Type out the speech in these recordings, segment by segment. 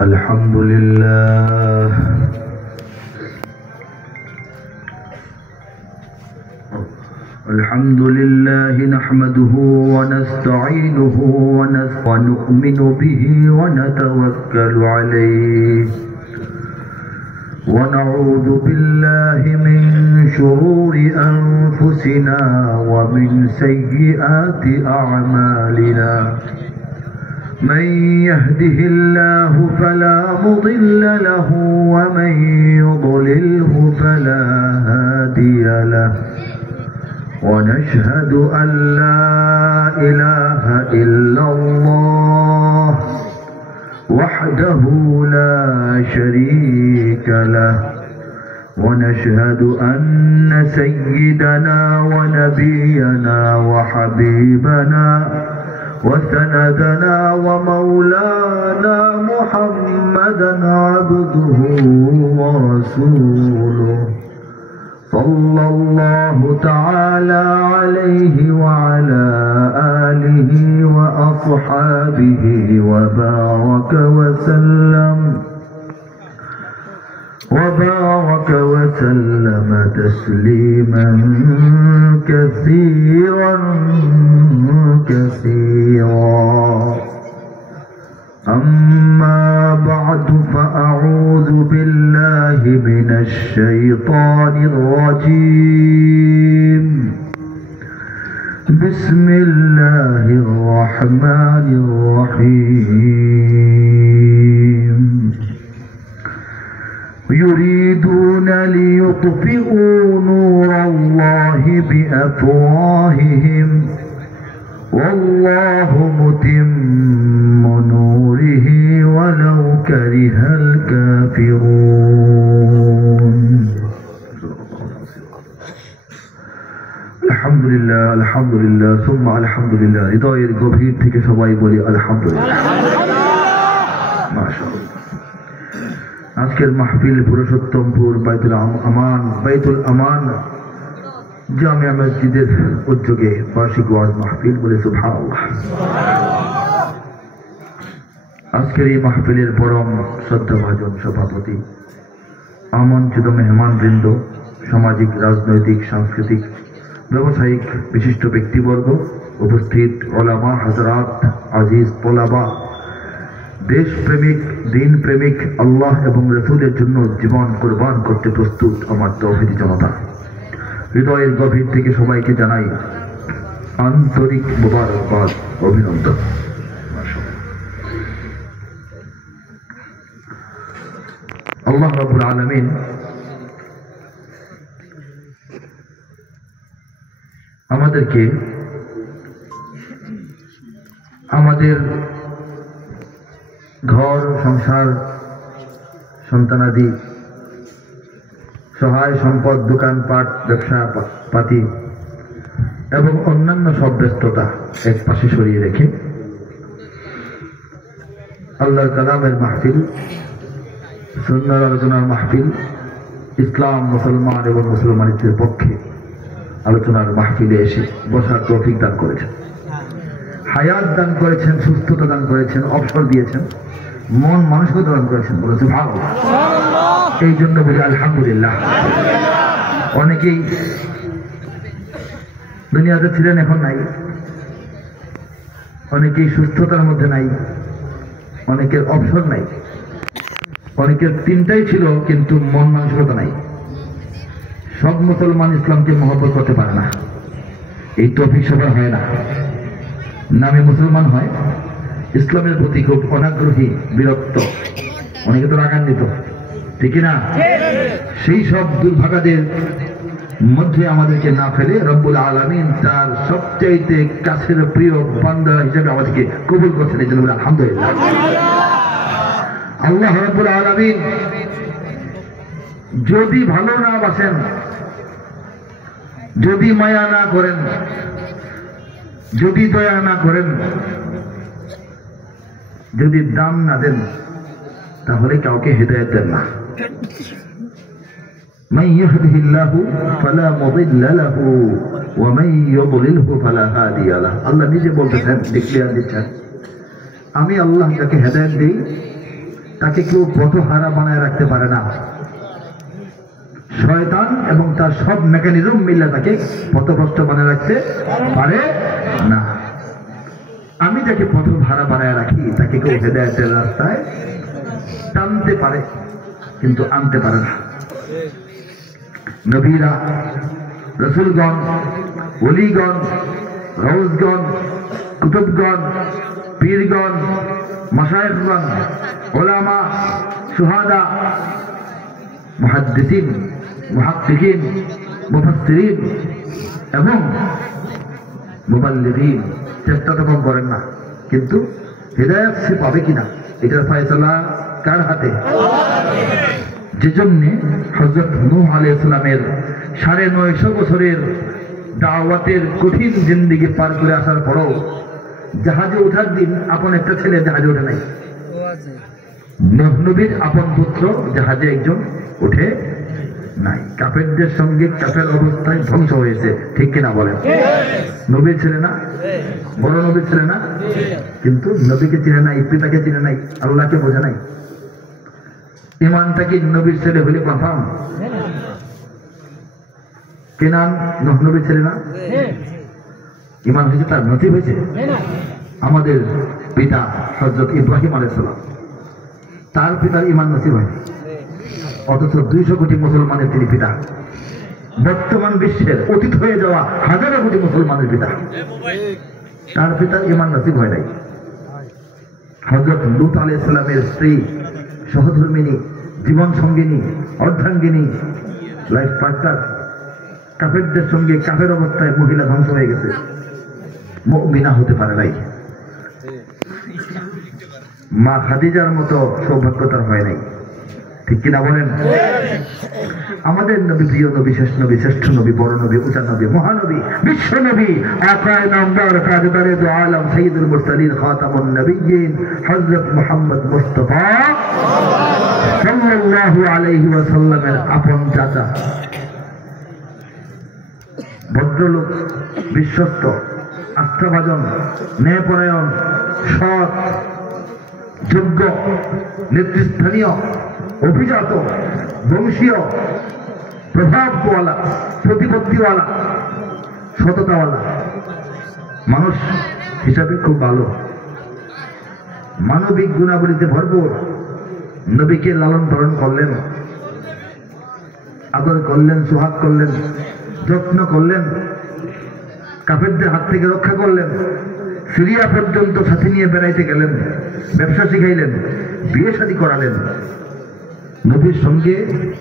الحمد لله الحمد لله نحمده ونستعينه ونؤمن به ونتوكل عليه ونعوذ بالله من شرور أنفسنا ومن سيئات أعمالنا من يهده الله فلا مضل له ومن يضلله فلا هادي له ونشهد أن لا إله إلا الله وحده لا شريك له ونشهد أن سيدنا ونبينا وحبيبنا وسندنا ومولانا محمدا عبده ورسوله صلى الله تعالى عليه وعلى آله وأصحابه وبارك وسلم تسليما كثيرا أما بعد فأعوذ بالله من الشيطان الرجيم بسم الله الرحمن الرحيم يريدون ليطفئوا نور الله بأفواههم والله متم نوره ولو كره الكافرون الحمد لله ثم الحمد لله হৃদয়ের গভীর থেকে সবাই বলি আলহামদুলিল্লাহ মাশাআল্লাহ। আজকের মাহফিল পুরুষোত্তমপুর বাইতুল আমান জামিয়া মসজিদের উদ্যোগে বার্ষিক ওয়াজ মাহফিল বলে সুবহানাল্লাহ। আজকের এই মাহফিলের পরম শ্রদ্ধাভাজন সভাপতি, আমন্ত্রিত মেহমানবৃন্দ, সামাজিক, রাজনৈতিক, সাংস্কৃতিক, ব্যবসায়িক বিশিষ্ট ব্যক্তিবর্গ, উপস্থিত ওলামা হযরত, আজিজ তোলাবা, দেশপ্রেমিক, দিন প্রেমিক, আল্লাহ এবং রাসূলের জন্য জীবন কুরবান করতে প্রস্তুত আমার তৌহিদি জনতা, হৃদয়ের গভীর থেকে সবাইকে জানাই আন্তরিক মোবারকবাদ, অভিনন্দন। আল্লাহ রাব্বুল আলামিন আমাদেরকে আমাদের ঘর সংসার, সন্তানাদি, সহায় সম্পদ, দোকানপাট, ব্যবসা পাতি এবং অন্যান্য সব ব্যস্ততা এক পাশে সরিয়ে রেখে আল্লাহর কালামের মাহফিল, সুন্নাহর আলোচনার মাহফিল, ইসলাম, মুসলমান এবং মুসলমানদের পক্ষে আলোচনার মাহফিলে এসে বসার তৌফিক দান করেছেন, হায়াত দান করেছেন, সুস্থতা দান করেছেন, অবসর দিয়েছেন, মন মানসিকতা দান করেছেন, বলেছে ভালো। এই জন্য বলি আলহামদুলিল্লাহ। অনেকেই দুনিয়াতে ছিলেন, এখন নাই। অনেকেই সুস্থতার মধ্যে নাই, অনেকের অবসর নাই, অনেকের তিনটাই ছিল কিন্তু মন মানসিকতা নাই। সব মুসলমান ইসলামকে মহব্বত করতে পারে না, এই তৌফিক সবার হয় না। নামে মুসলমান হয়, ইসলামের প্রতি খুব অনাগ্রহী, বিরক্ত, অনেকে তো রাগান্বিত, ঠিক না? সেই সব দুর্ভাগাদের মধ্যে আমাদেরকে না ফেলে রব্বুল আলামিন তার সবচাইতে কাছের প্রিয় বান্দা হিসেবে আমাদেরকে কবুল করছেন, এই জন্য আলহামদুলিল্লাহ। আল্লাহ রব্বুল আলামিন যদি ভালো না বাসেন, যদি মায়া না করেন, যদি দয়া না করেন, যদি দাম না দেন, তাহলে কাউকে হেদায়েত দেন না। মান ইয়াহদিহিল্লাহু ফালা মুদিল্লা লাহু ওয়া মান ইউদ্লিলহু ফালা হাদিয়া লাহু। আল্লাহ নিজে বলতেছেন, ডিক্লেয়ার দিচ্ছেন, আমি আল্লাহ যাকে হেদায়েত দেই তাকে কেউ পথহারা বানায় রাখতে পারে না। শয়তান এবং তার সব মেকানিজম মিলে তাকে পথভ্রষ্ট বানায় রাখতে পারে না। আমি যাকে পথহারা বানায় রাখি তাকে কেউ হেদায়েতের রাস্তায় টানতে পারে, কিন্তু আনতে পারে না। নবীরা, রসুলগণ, ওলিগণ, গৌসগণ, কুতুবগণ, পীরগণ, মাশায়েখগণ, উলামা, শুহাদা, মুহাদ্দিসিন, মুহাক্কিকিন, মুফাসসিরিন এবং মুবাল্লিগিন চেষ্টা তো কম করেন না, কিন্তু হিদায়াত সে পাবে কিনা এটার ফয়সালা কার হাতে? যে জন্যে হযরত নূহ আলাইহিস সালামের ৯৫০ বছরের দাওয়াতের কঠিন জিন্দেগি পার করে আসার পরও জাহাজে ওঠার দিন আপন একটা ছেলে জাহাজে ওঠে নাই। নূহ নবীর আপন পুত্র জাহাজে একজন উঠে নাই। কাফেরদের সঙ্গে কাফের অবস্থায় ধ্বংস হয়েছে, ঠিক কিনা বলেন? নবীর ছেলে না, বড় নবীর ছেলে না, কিন্তু নবীকে চিনে নাই, পিতাকে চিনে নাই, আল্লাহকে বোঝে নাই। ইমানটা কি নবীর ছেলে হলে কনফার্ম? কেনান নূহ নবীর ছেলে না? ইমান হয়েছে, তার নসিব হয়েছে। আমাদের পিতা হযরত ইব্রাহিম আলাইহিস সালাম, তার পিতার ইমান নসিব হয়নি, অথচ ২০০ কোটি মুসলমানের তিনি পিতা। বর্তমান বিশ্বের অতীত হয়ে যাওয়া হাজারো কোটি মুসলমানের পিতা, তার পিতার ইমান নসিব হয় নাই। হযরত লূত আলাইহিস সালামের স্ত্রী, সহধর্মিনী, জীবন সঙ্গিনী, অর্ধাঙ্গিনী, লাইফ পার্টনার, কাফেরদের সঙ্গে কাফের অবস্থায় মহিলা ধ্বংস হয়ে গেছে, মুমিনা হতে পারে নাই। মা খাদিজার মতো সৌভাগ্য তার হয় নাই, ঠিক কিনা বলেন? আমাদের নবী, প্রিয় নবী, শেষ নবী, শ্রেষ্ঠ নবী, বড় নবী, উঁচা নবী, মহানবী, বিশ্ব নবী, আকায়ে নামদার, তাজদারে দু আলম, সাইয়্যিদুল মুরসালিন, খাতামুন নবিয়্যিন, হযরত মুহাম্মদ মুস্তাফা সাল্লাল্লাহু আলাইহি ওয়াসাল্লামের আপন চাচা, ভদ্রলোক, বিশ্বস্ত, আস্থাভাজন, ন্যায়পরায়ণ, সৎ, যোগ্য, নেতৃস্থানীয়, অভিজাত, বংশীয়, প্রভাবওয়ালা, প্রতিপত্তিওয়ালা, সততাওয়ালা মানুষ হিসাবে খুব ভালো, মানবিক গুণাবলীতে ভরপুর। নবীকে লালন পালন করলেন, আদর করলেন, সোহাগ করলেন, যত্ন করলেন, কাফেরদের হাত থেকে রক্ষা করলেন, সিরিয়া পর্যন্ত সাথে নিয়ে বেড়াইতে গেলেন, ব্যবসা শিখাইলেন, বিয়ে শাদী করালেন। নবীর সঙ্গে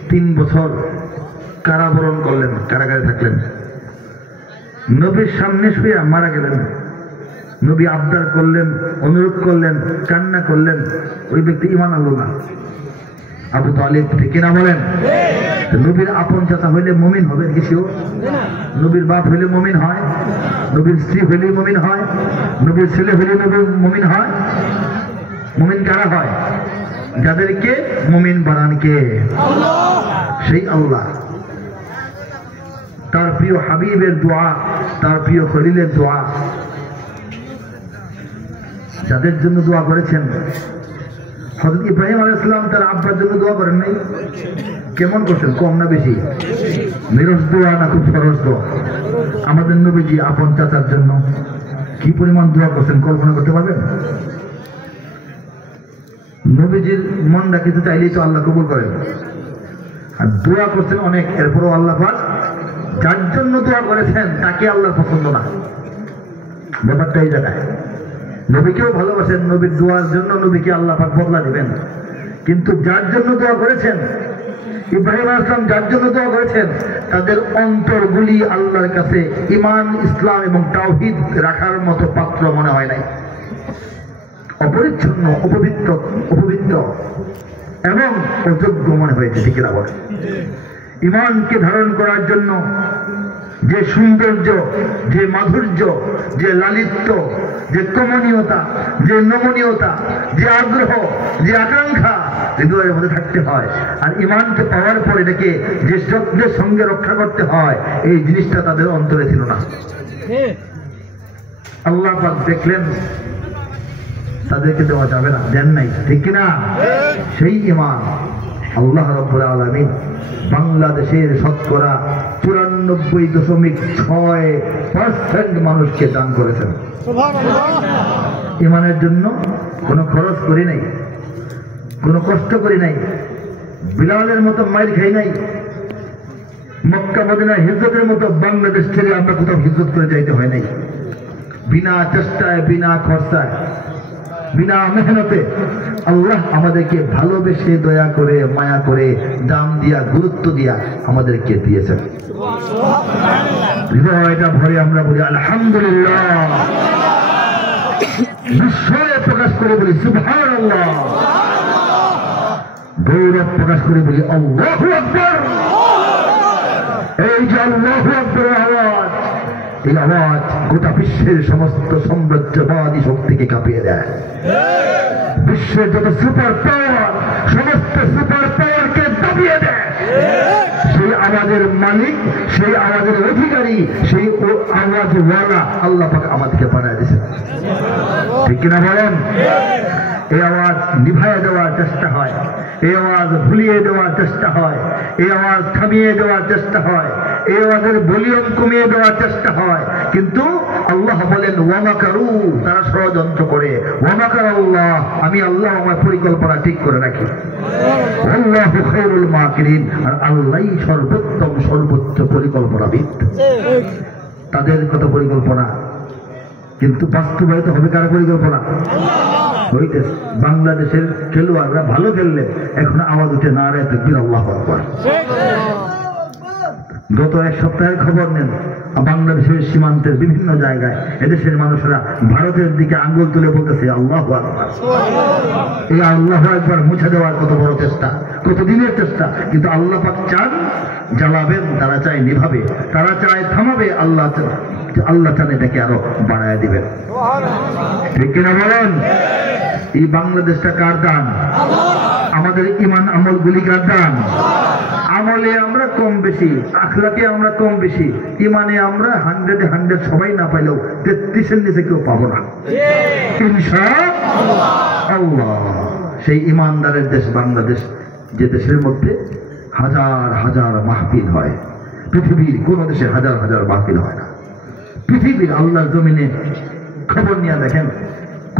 ৩ বছর কারাবরণ করলেন, কারাগারে থাকলেন। নবীর সামনে শুয়ে মারা গেলেন। নবী আবদার করলেন, অনুরোধ করলেন, কান্না করলেন, ওই ব্যক্তি ঈমান আনলো না। আবু তালিব, ঠিক কিনা বলেন? নবীর আপন চাচা হইলে মুমিন হবে কি? সেও নবীর বাপ হইলে মুমিন হয়, নবীর স্ত্রী হইলে মুমিন হয়, নবীর ছেলে হইলে নবীর মুমিন হয়। মুমিন কারা হয়? যাদেরকে মুমিন বানান কে? সেই আল্লাহ। তার প্রিয় হাবিবের দোয়া, তার প্রিয় খলিলের দোয়া, যাদের জন্য দোয়া করেছেন। হযরত ইব্রাহিম আলাইহিস সালাম তার আব্বার জন্য দোয়া করেন নাই? কেমন করছেন? কম না বেশি? নিরস দোয়া না খুব সরস দোয়া? আমাদের নবীজি আপন চাচার জন্য কি পরিমাণ দোয়া করছেন কল্পনা করতে পারবেন? নবীজির মন রাখিতে চাইলেই তো আল্লাহ কবুল করেন, আর দোয়া করছেন অনেক, এরপরও আল্লাহ পাক যার জন্য দোয়া করেছেন তাকে আল্লাহর পছন্দ না। ব্যাপারটা এই জায়গায়। নবীকেও ভালোবাসেন, নবীর দোয়ার জন্য নবীকে আল্লাহ পাক বদলা দিবেন, কিন্তু যার জন্য দোয়া করেছেন, ইব্রাহিম আলাইহিস সালাম যার জন্য দোয়া করেছেন, তাদের অন্তরগুলি আল্লাহর কাছে ঈমান, ইসলাম এবং তাওহীদ রাখার মতো পাত্র মনে হয় নাই। অপরিচ্ছন্ন, অপবিত্র এবং অযোগ্য মনে হয়েছে, ঠিক না বলে? ঈমানকে ধারণ করার জন্য যে সৌন্দর্য, যে মাধুর্য, যে লালিত্য, যে কমনীয়তা, যে নমনীয়তা, যে আগ্রহ, যে আকাঙ্ক্ষা হৃদয়ের মধ্যে থাকতে হয়, আর ঈমানকে পাওয়ার পর এটাকে যে যত্নের সঙ্গে রক্ষা করতে হয়, এই জিনিসটা তাদের অন্তরে ছিল না। আল্লাহ পাক দেখলেন তাদেরকে দেওয়া যাবে না, দেন নাই, ঠিক কিনা? সেই ঈমান আল্লাহ রাব্বুল আলামিন বাংলাদেশের শতকরা 94.6% মানুষকে দান করেছেন। ঈমানের জন্য কোনো খরচ করি নাই, কোনো কষ্ট করি নাই, বিলালের মতো মাইর খাই নাই, মক্কা মদিনা হিজরতের মতো বাংলাদেশ ছেড়ে আমরা কোথাও হিজরত করে যাইতে হয় নাই। বিনা চেষ্টায়, বিনা খরচায়, বিনা মেহনতে আল্লাহ আমাদেরকে ভালোবেসে, দয়া করে, মায়া করে, দাম দিয়া, গুরুত্ব দিয়া আমাদেরকে দিয়েছেন। হৃদয়টা ভরে আমরা বলি আলহামদুলিল্লাহ, বিস্ময়ে প্রকাশ করে বলি সুবহানাল্লাহ, গৌরব প্রকাশ করে বলি আল্লাহু আকবার। এই যে আল্লাহু আকবার আওয়াজ, এই আওয়াজ গোটা বিশ্বের সমস্ত সাম্রাজ্যবাদী শক্তিকে কাঁপিয়ে দেয়। বিশ্বের যত সুপার পাওয়ার, সমস্ত সুপার পাওয়ারকে দাবিয়ে দেয়। সেই আওয়াজের মালিক, সেই আওয়াজের অধিকারী, সেই আওয়াজওয়ালা আল্লাহ পাক আমাদেরকে বানায় দিয়েছেন, ঠিক কিনা বলেন? এই আওয়াজ নিভাইয়ে দেওয়ার চেষ্টা হয়, এই আওয়াজ ভুলিয়ে দেওয়ার চেষ্টা হয়, এই আওয়াজ থামিয়ে দেওয়ার চেষ্টা হয়, এই আওয়াজের ভলিউম কমিয়ে দেওয়ার চেষ্টা হয়, কিন্তু আল্লাহ বলেন ওয়ামাকারু, তারা ষড়যন্ত্র করে। ওয়ামাকার আল্লাহ, আমি আল্লাহ আমার পরিকল্পনা ঠিক করে রাখি। আল্লাহু খায়রুল মাকিরিন, আর আল্লাহই সর্বোত্তম, সর্বোচ্চ পরিকল্পনাবিদ। তাদের কত পরিকল্পনা, কিন্তু বাস্তবায়িত হবে কার পরিকল্পনা? হইতেছে। বাংলাদেশের খেলোয়াড়রা ভালো খেললে এখন আওয়াজ উঠে নারায়ে তাকবীর, আল্লাহু আকবার। গত এক সপ্তাহের খবর নেন, বাংলাদেশের সীমান্তের বিভিন্ন জায়গায় এদেশের মানুষরা ভারতের দিকে আঙ্গুল তুলে বলতেছে আল্লাহু আকবার। এই আল্লাহু আকবার মুছে দেওয়ার কত বড় চেষ্টা, কত দিনের চেষ্টা, কিন্তু আল্লাহ পাক চান জ্বালাবেন, তারা চায় নিভাবে, তারা চায় থামাবে, আল্লাহ চান এটাকে আরো বাড়ায় দিবেন, ঠিক কিনা বলেন? এই বাংলাদেশটা কার দান? আমাদের ঈমান আমল গুলি কার দান? আমলে আমরা কম বেশি, আখলাকে আমরা কম বেশি, ঈমানে আমরা 100 সবাই না পাইলেও 33-এর নিচে কেউ পাবো না ইনশাআল্লাহ। সেই ঈমানদারের দেশ বাংলাদেশ, যে দেশের মধ্যে হাজার হাজার মাহফিল হয়। পৃথিবীর কোন দেশে হাজার হাজার মাহফিল হয় না। পৃথিবীর আল্লাহর জমিনে খবর নিয়ে দেখেন,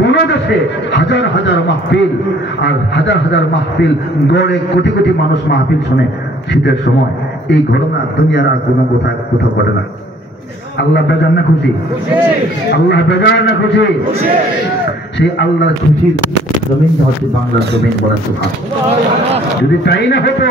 কোন দেশে হাজার হাজার মাহফিল, আর হাজার হাজার মাহফিল, গড়ে কোটি কোটি মানুষ মাহফিল শোনে শীতের সময়। এই ঘটনা দুনিয়ার আর কোনো কোথাও ঘটে না। আল্লাহ বেজার না খুশি? আল্লাহ বেজার না খুশি? সেই আল্লাহর খুশির জমিনটা হচ্ছে বাংলার জমিন, বলা সুবহানাল্লাহ। যদি তাই না হতো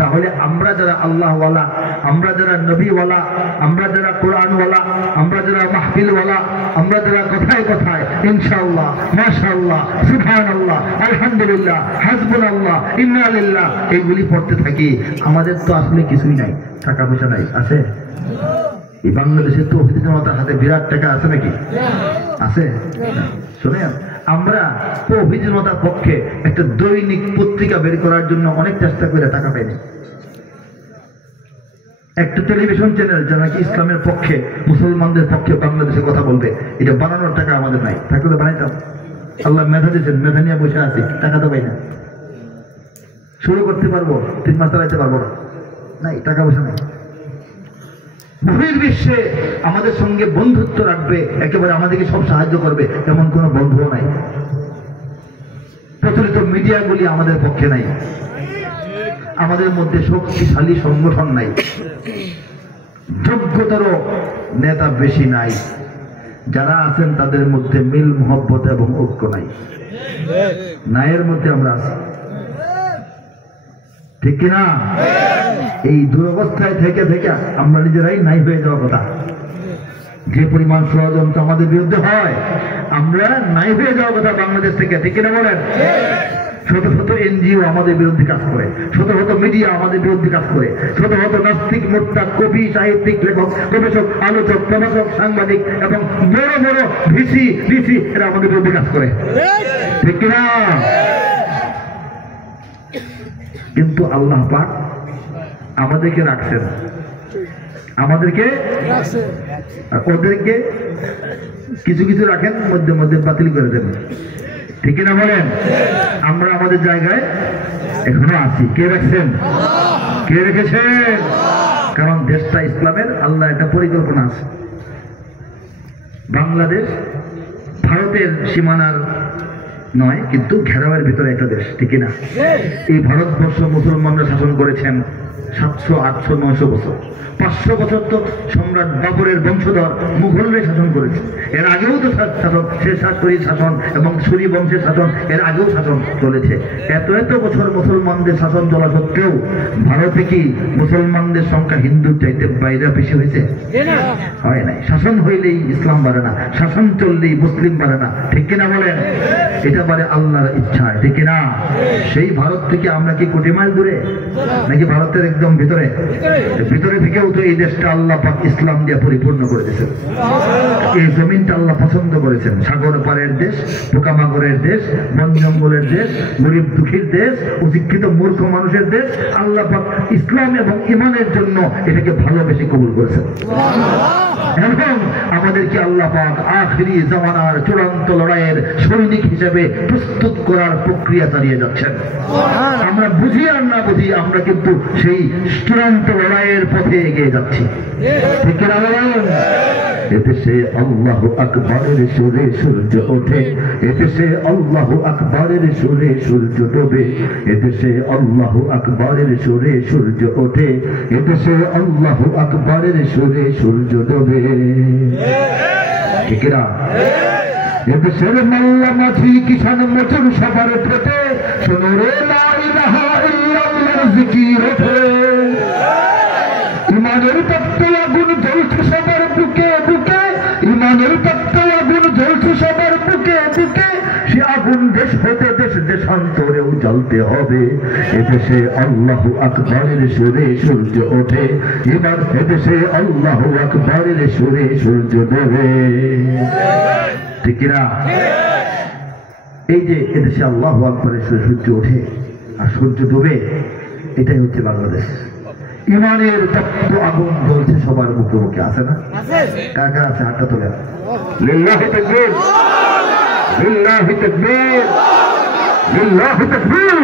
তাহলে আমরা যারা আল্লাহওয়ালা, আমরা যারা নবীওয়ালা, আমরা যারা কোরআনওয়ালা, আমরা যারা মাহফিলওয়ালা, আমরা যারা কথায় কথায় ইনশাআল্লাহ, মাশাআল্লাহ, সুবহানাল্লাহ, আলহামদুলিল্লাহ, হাসবুনাল্লাহ, ইন্না লিল্লাহ এইগুলি পড়তে থাকি, আমাদের তো আসলে কিছুই নাই, টাকা পয়সা নাই। আছে? এই বাংলাদেশের তো তৌহিদ জামাতের হাতে বিরাট টাকা আছে নাকি? আছে? শুনেন, আমরা তৌহিদ জামাতের পক্ষে একটা দৈনিক পত্রিকা বের করার জন্য অনেক চেষ্টা করে টাকা পাইনি। একটা টেলিভিশন চ্যানেল যারা নাকি ইসলামের পক্ষে, মুসলমানদের পক্ষে বাংলাদেশে কথা বলবে, এটা বানানোর টাকা আমাদের নাই। থাকলে বানাইতাম। আল্লাহ মেধা দিয়েছেন, মেধা নিয়ে বসে আছি, টাকা তো পাই না। শুরু করতে পারবো, 3 মাস চালাইতে পারবো না, নাই, টাকা পয়সা নাই। বহির্বিশ্বে আমাদের সঙ্গে বন্ধুত্ব রাখবে, একেবারে আমাদেরকে সব সাহায্য করবে, এমন কোন বন্ধুও নাই। প্রচলিত মিডিয়াগুলি আমাদের পক্ষে নাই, আমাদের মধ্যে শক্তিশালী সংগঠন নাই, যোগ্যতর নেতা বেশি নাই, যারা আছেন তাদের মধ্যে মিল, মহব্বত এবং ঐক্য নাই। নায়ের মধ্যে আমরা আছি, ঠিক কিনা? এই দুরবস্থায় থেকে থেকে আমরা নিজেরাই নাই হয়ে যাওয়া কথা। যে পরিমাণ ষড়যন্ত্র আমাদের বিরুদ্ধে হয়, আমরা নাই হয়ে যাওয়া কথা বাংলাদেশ থেকে, ঠিক কিনা বলেন? শত শত এনজিও আমাদের বিরুদ্ধে কাজ করে, শত শত মিডিয়া আমাদের বিরুদ্ধে কাজ করে, শত শত নাস্তিক, মোর্তা, কবি, সাহিত্যিক, লেখক, গবেষক, আলোচক, প্রভাষক, সাংবাদিক এবং বড় বড় ভিসি এরা আমাদের বিরুদ্ধে কাজ করে, ঠিক কিনা? কিন্তু আল্লাহ পাক আমাদেরকে রাখছেন, আমাদেরকে ওদেরকে কিছু কিছু রাখেন, মধ্যে মধ্যে বাতিল করে দেবেন। ঠিক কিনা বলেন? আমরা আমাদের জায়গায় এখনো আছি। কে রাখছেন? কে রেখেছেন? কারণ দেশটা ইসলামের, আল্লাহ একটা পরিকল্পনা আছে। বাংলাদেশ ভারতের সীমানার নয়, কিন্তু ঘেরাওয়ের ভিতরে একটা দেশ, ঠিক না? এই ভারতবর্ষ মুসলমানরা শাসন করেছেন 700, 800, 900 বছর। 500 বছর তো সম্রাট বাবরের বংশধর মুঘলরাই শাসন করেছে। এর আগেও তো শাসন, শেরশাহর শাসন এবং সুরি বংশের শাসন, এর আগেও শাসন চলেছে। এত বছর মুসলমানদের শাসন চলা সত্ত্বেও ভারতে কি মুসলমানদের সংখ্যা হিন্দুর চাইতে বাইরে বেশি হয়েছে? হয় নাই। শাসন হইলেই ইসলাম বাড়ে না, শাসন চললেই মুসলিম বাড়ে না, ঠিক কিনা বলেন? এটা বাড়ে আল্লাহর ইচ্ছায়, ঠিক কিনা? সেই ভারত থেকে আমরা কি কোটি মাইল দূরে, নাকি ভারতের একদম ভিতরে? ভিতরে থেকেও তো এই দেশটা আল্লাহ পাক ইসলাম দিয়ে পরিপূর্ণ করে দিয়েছেন। এই জমিনটা আল্লাহ পছন্দ করেছেন। সাগর পারের দেশ, পোকামাকড়ের দেশ, বন জঙ্গলের দেশ, গরিব দুঃখীর দেশ, অশিক্ষিত মূর্খ মানুষের দেশ। আল্লাহ পাক ইসলাম এবং ইমানের জন্য এটাকে ভালোবেসে কবুল করেছেন। এবং আমাদেরকে আল্লাহ পাক আখিরি জামানার চূড়ান্ত লড়াইয়ের সৈনিক হিসেবে প্রস্তুত করার প্রক্রিয়া চালিয়ে যাচ্ছেন। আমরা বুঝি আর না বুঝি, আমরা কিন্তু সেই চূড়ান্ত লড়াইয়ের পথে এগিয়ে যাচ্ছি, ঠিক কিনা বলেন? এদেশে আল্লাহু আকবারের সুরে সূর্য ওঠে, এদেশে আল্লাহু আকবারের সুরে সূর্য ডোবে, এদেশে আল্লাহু আকবারের সুরে সূর্য ওঠে, এদেশে আল্লাহু আকবারের সুরে সূর্য ডোবে, ঠিক না? এদেশের মাল্লা মাঝি কিষান মজুর সবার ঠোঁটে শোনো রে লা ইলাহা ইল্লাল্লাহর জিকির ওঠে, ইমানের তপ্ত আগুন জ্বলছে সবার বুকে বুকে, ইমানের তপ্ত আগুন জ্বলছে সবার বুকে বুকে, সে আগুন দেশ হতে দেশ দেশান্তরেও জ্বলতে হবে। এদেশে আল্লাহু আকবারের সুরে সূর্য ওঠে, এবার এদেশে আল্লাহু আকবারের সুরে সূর্য ডোবে, ঠিক না? এই যে এদেশে আল্লাহু আকবারের সুরে সূর্য ওঠে আর সূর্য ডোবে, এটাই হচ্ছে বাংলাদেশ। ইমানের তপ্ত আগুন জ্বলছে সবার মুখে মুখে, আছে না? কার কার আছে? হাতটা তোলে। লিল্লাহি তাকবীর, লিল্লাহি তাকবীর, লিল্লাহি তাকবীর।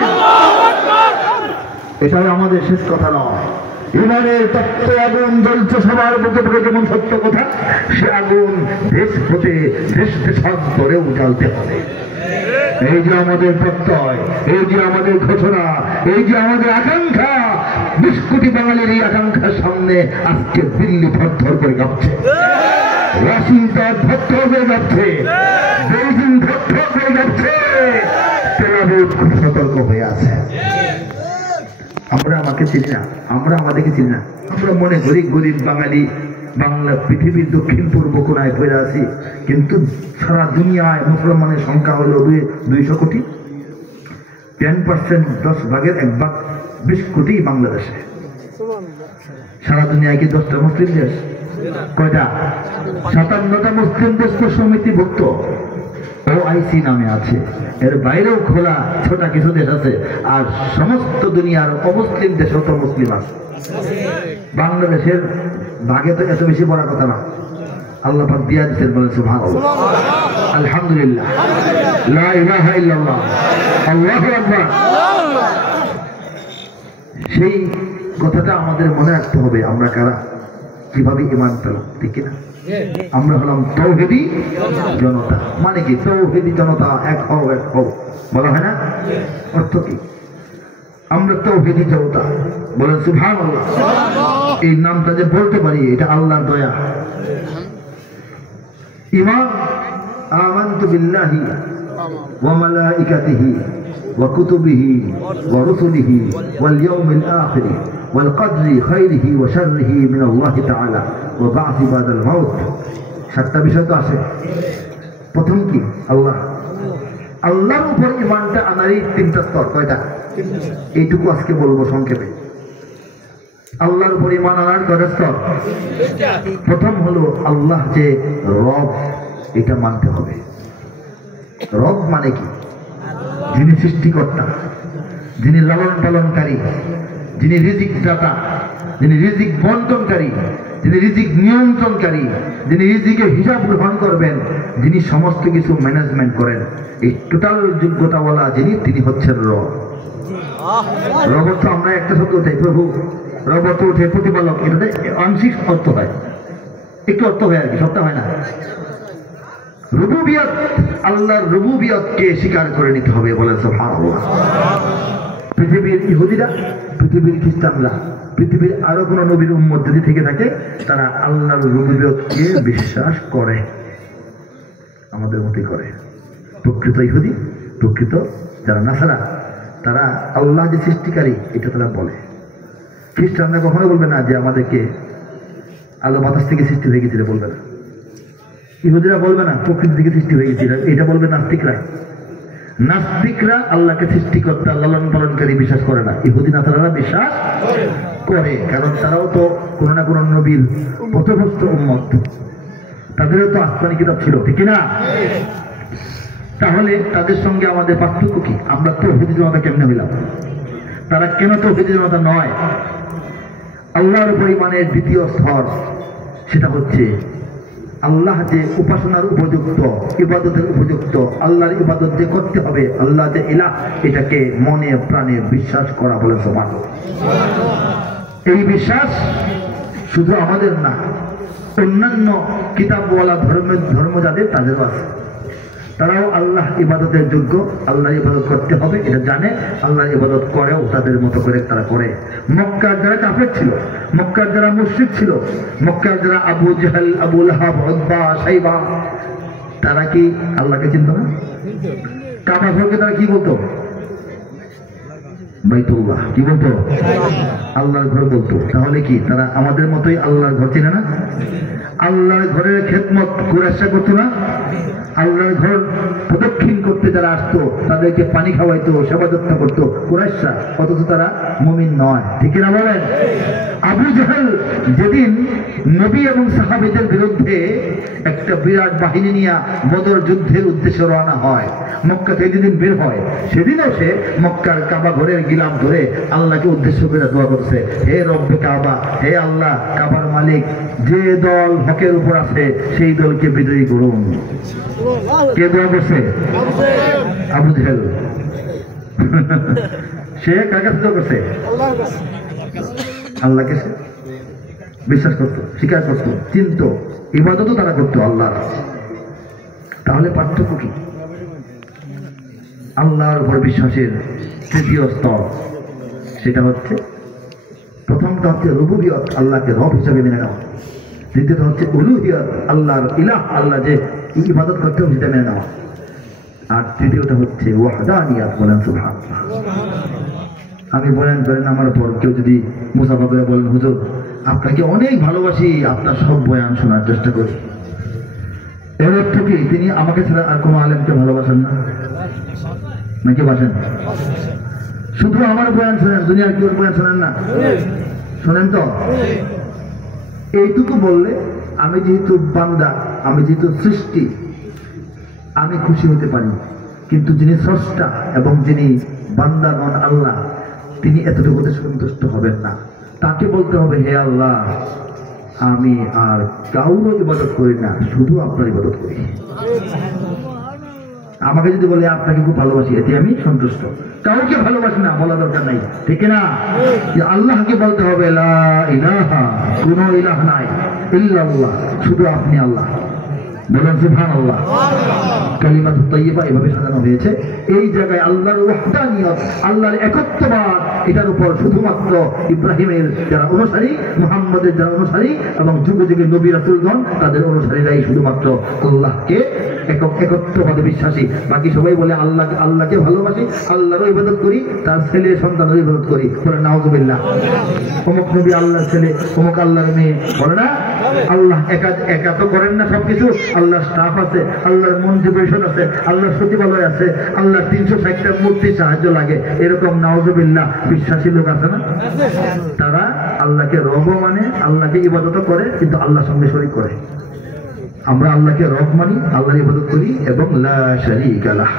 এটা আমাদের শেষ কথা নয়। ইমানের তপ্ত আগুন জ্বলছে সবার মুখে মুখে, যেমন সত্য কথা, সে আগুন দেশ হতে দেশ দেশান্তরেও জ্বলতে হবে। এই যে আমাদের প্রত্যয়, এই যে আমাদের ঘোষণা, এই যে আমাদের আকাঙ্ক্ষা, 20 কোটি বাঙালির এই আকাঙ্ক্ষার সামনে আজকে দিল্লি থরথর করে কাঁপছে, ওয়াশিংটন থরথর করে যাচ্ছে, বেইজিং থরথর করে যাচ্ছে, তেল আবিব খুব সতর্ক হয়ে আছে। আমরা আমাকে চিনি না, আমরা আমাদেরকে চিনি না। আমরা মনে করি গরিব বাঙালি, বাংলা পৃথিবীর দক্ষিণ পূর্ব কোনায় পড়ে আছি, কিন্তু সারা দুনিয়ায় মুসলমানের সংখ্যা হলো 200 কোটি। 10%, 10 ভাগের 1 ভাগ, 20 কোটি বাংলাদেশে। সারা দুনিয়ায় কি 10টা মুসলিম দেশ? কয়টা? 57টা মুসলিম দেশ তো সমিতিভুক্ত, OIC নামে আছে। এর বাইরেও খোলা ছোটা কিছু দেশ আছে, আর সমস্ত দুনিয়ার অমুসলিম দেশও তো মুসলিম আছে। বাংলাদেশের ভাগে তো এত বেশি বড় কথা না, আল্লাহ পাক দিয়া দিচ্ছেন, বলেন সুবহানাল্লাহ, আলহামদুলিল্লাহ, লা ইলাহা ইল্লাল্লাহ, আল্লাহু আকবার। সেই কথাটা আমাদের মনে রাখতে হবে, আমরা কারা, কিভাবে ঈমান পেলাম, ঠিক কিনা? আমরা হলাম তাওহীদি জনতা। মানে কি তাওহীদি জনতা? এক হও, এক হও বলা হয় না? অর্থ কি? আমরা তাওহীদি জনতা, বলেন সুবহানাল্লাহ। এই নামটা যে বলতে পারি, এটা আল্লাহর দয়া। ঈমান, আমানতু বিল্লাহি ওয়া মালাইকাতিহি ওয়া কুতুবিহি ওয়া রুসুলিহি ওয়াল ইয়াউমিল আখির ওয়াল কদরি খাইরিহি ওয়া শাররিহি মিনাল্লাহি তাআলা ওয়া বা'থি বাদাল মাউত। 7টা বিষয় তো আছে। প্রথম কি? আল্লাহ। আল্লাহর উপর ঈমানটা আনারই 3টা স্তর। কয়টা? এইটুকু আজকে বলবো সংক্ষেপে। আল্লাহর উপর ঈমান আনার 2টা স্তর। প্রথম হলো আল্লাহ যে রব, এটা মানতে হবে। রব মানে কি? যিনি সৃষ্টিকর্তা, যিনি লালন পালনকারী, যিনি রিজিক দাতা, যিনি রিজিক বন্টনকারী, যিনি রিজিক নিয়ন্ত্রণকারী, যিনি রিজিকের হিসাব গ্রহণ করবেন, যিনি সমস্ত কিছু ম্যানেজমেন্ট করেন, এই টোটাল যোগ্যতাওয়ালা যিনি, তিনি হচ্ছেন রব। রব তো আমরা একটা শব্দ উঠাই প্রভু, রব তো উঠে প্রতিপালক, এটাতে আংশিক অর্থ হয়, একটু অর্থ হয় আর কি, সবটা হয় না। রুবুবিয়ত, আল্লাহর রুবুবিয়তকে স্বীকার করে নিতে হবে, বলে সুবহানাল্লাহ। পৃথিবীর ইহুদিরা, পৃথিবীর খ্রিস্টানরা, পৃথিবীর আরো কোন নবীর উম্মত যদি থেকে থাকে, তারা আল্লাহর রুবুবিয়তকে বিশ্বাস করে, আমাদের মতই করে। প্রকৃত ইহুদি, প্রকৃত যারা নাসারা, তারা আল্লাহ যে সৃষ্টিকারী এটা তারা বলে। খ্রিস্টানরা কখনো বলবে না যে আমাদেরকে আলো বাতাস থেকে সৃষ্টি হয়ে গেছিল, বলবে না। ইহুদিরা বলবে না প্রকৃতি থেকে সৃষ্টি হয়ে গেছিল, এটা বলবে নাস্তিকরা। নাস্তিকরা আল্লাহকে সৃষ্টিকর্তা, লালন পালনকারী বিশ্বাস করে না। ইহুদি নাসারারা বিশ্বাস করে, কারণ তারাও তো কোনো না কোনো নবীর পথভ্রষ্ট উম্মত, তাদেরও তো আসমানি কিতাব ছিল, ঠিক না? তাহলে তাদের সঙ্গে আমাদের পার্থক্য কি? আমরা তৌহিদি জনতা কেমনে হইলাম? তারা কেন তৌহিদি জনতা নয়? আল্লাহর উপর ঈমানের দ্বিতীয় স্তর, সেটা হচ্ছে আল্লাহ যে উপাসনার উপযুক্ত, ইবাদতের উপযুক্ত, আল্লাহর ইবাদত যে করতে হবে, আল্লাহ যে ইলাহ, এটাকে মনে প্রাণে বিশ্বাস করা, বলে সমান। এই বিশ্বাস শুধু আমাদের না, অন্যান্য কিতাবওয়ালা ধর্ম যাদের, তাদেরও আছে। তারাও আল্লাহ ইবাদতের যোগ্য, আল্লাহর ইবাদত করতে হবে এটা জানে, আল্লাহর ইবাদত করেও তাদের মতো করে তারা করে। মক্কার যারা কাফের ছিল, মক্কার যারা মুশরিক ছিল, মক্কার যারা আবু জাহল, আবু লাহাব, উতবা, শাইবা, তারা কি আল্লাহকে চিনত না? কাবা ঘরকে তারা কি বলতো? বাইতুল্লাহ। কি বলতো? আল্লাহর ঘর বলতো। তাহলে কি তারা আমাদের মতোই আল্লাহর ঘর চিনে না? আল্লাহর ঘরের খেদমত কুরাইশরা করতো না? আল্লাহর ঘর প্রদক্ষিণ করতে যারা আসতো তাদেরকে পানি খাওয়াইতো, সেবা যত্ন করতো কুরাইশরা, অথচ তারা মুমিন নয়, ঠিক না বলেন? আবু জাহল যেদিন নবী এবং সাহাবীদের বিরুদ্ধে একটা বিরাট বাহিনী নিয়ে বদর যুদ্ধের উদ্দেশ্যে রওনা হয়, মক্কা থেকে যেদিন বের হয়, সেদিনও সে মক্কার কাবা ঘরের গিলাম ধরে আল্লাহকে উদ্দেশ্য করে দোয়া করছে, হে রব্বে কাবা, হে আল্লাহ কাবার মালিক, যে দল হকের উপর আছে সেই দলকে বিজয়ী করুন। কে দোয়া করছে? আবু জাহল। সে কার কাছে দোয়া করছে? আল্লাহকে সে বিশ্বাস করতো, স্বীকার করতো, চিনত, ইবাদতও তারা করতো আল্লাহ। তাহলে পার্থক্য কি? আল্লাহর উপর বিশ্বাসের তৃতীয় স্তর, সেটা হচ্ছে প্রথমটা হচ্ছে রুবুবিয়ত, আল্লাহকে রব হিসাবে মেনে নেওয়া। দ্বিতীয়টা হচ্ছে উলুহিয়ত, আল্লাহর ইলাহ, আল্লাহ যে ইবাদত করতে হবে সেটা মেনে নেওয়া। আর তৃতীয়টা হচ্ছে ওয়াহদানিয়াত, বলেন সুবহানাল্লাহ। আমি বয়ান করেন আমার পর কেউ যদি মুসাফা করে বলেন, হুজুর আপনাকে অনেক ভালোবাসি, আপনার সব বয়ান শোনার চেষ্টা করি, এর অর্থ কি তিনি আমাকে ছাড়া আর কোনো আলেমকে ভালোবাসেন না? নাকি বাসেন? শুধু আমার বয়ান শোনেন, দুনিয়ার কেউ বয়ান শোনেন না? শোনেন তো? এইটুকু বললে আমি যেহেতু বান্দা, আমি যেহেতু সৃষ্টি, আমি খুশি হতে পারি, কিন্তু যিনি স্রষ্টা এবং যিনি বান্দাগণ আল্লাহ, তিনি এতটুকুতে সন্তুষ্ট হবেন না। তাকে বলতে হবে, হে আল্লাহ আমি আর কাউরও ইবাদত করি না, শুধু আপনার ইবাদত করি। আমাকে যদি বলে আপনাকে খুব ভালোবাসি, এতে আমি সন্তুষ্ট। কাউকে ভালোবাসি না বলা দরকার নাই, ঠিক না? আল্লাহকে বলতে হবে লা ইলাহা, কোনো ইলাহ নাই ইল্লাল্লাহ, শুধু আপনি আল্লাহ, বলেন সুবহানাল্লাহ। কালিমাত তাইয়্যিবা এভাবে সাজানো হয়েছে। এই জায়গায় আল্লাহর ওয়াহদানিয়ত, আল্লাহর একত্ববাদ, এটার উপর শুধুমাত্র ইব্রাহিমের যারা অনুসারী, মুহাম্মদের যারা অনুসারী এবং যুগে যুগে নবী রাসূলগণ তাদের অনুসারীরাই শুধুমাত্র আল্লাহকে একত্ববাদে বিশ্বাসী। বাকি সবাই বলে আল্লাহকে ভালোবাসি, আল্লাহরও ইবাদত করি, তার ছেলে সন্তানেরও ইবাদত করি, বলে নাউযুবিল্লাহ। অমুক নবী আল্লাহর ছেলে, অমুক আল্লাহর মেয়ে, বলে না? আল্লাহ একা তো করেন না সবকিছু, আল্লাহর স্টাফ আছে, আল্লাহর মন্ত্রী পরিষদ আছে, আল্লাহর সচিবালয় আছে, আল্লাহর 360টা মূর্তির সাহায্য লাগে, এরকম নাউযুবিল্লাহ বিশ্বাসী লোক আছে না? তারা আল্লাহকে রব মানে, আল্লাহকে ইবাদত করে, কিন্তু আল্লাহর সঙ্গে শরীক করে। আমরা আল্লাহকে রব মানি, আল্লাহর ইবাদত করি, এবং লা শারীকা লাহ,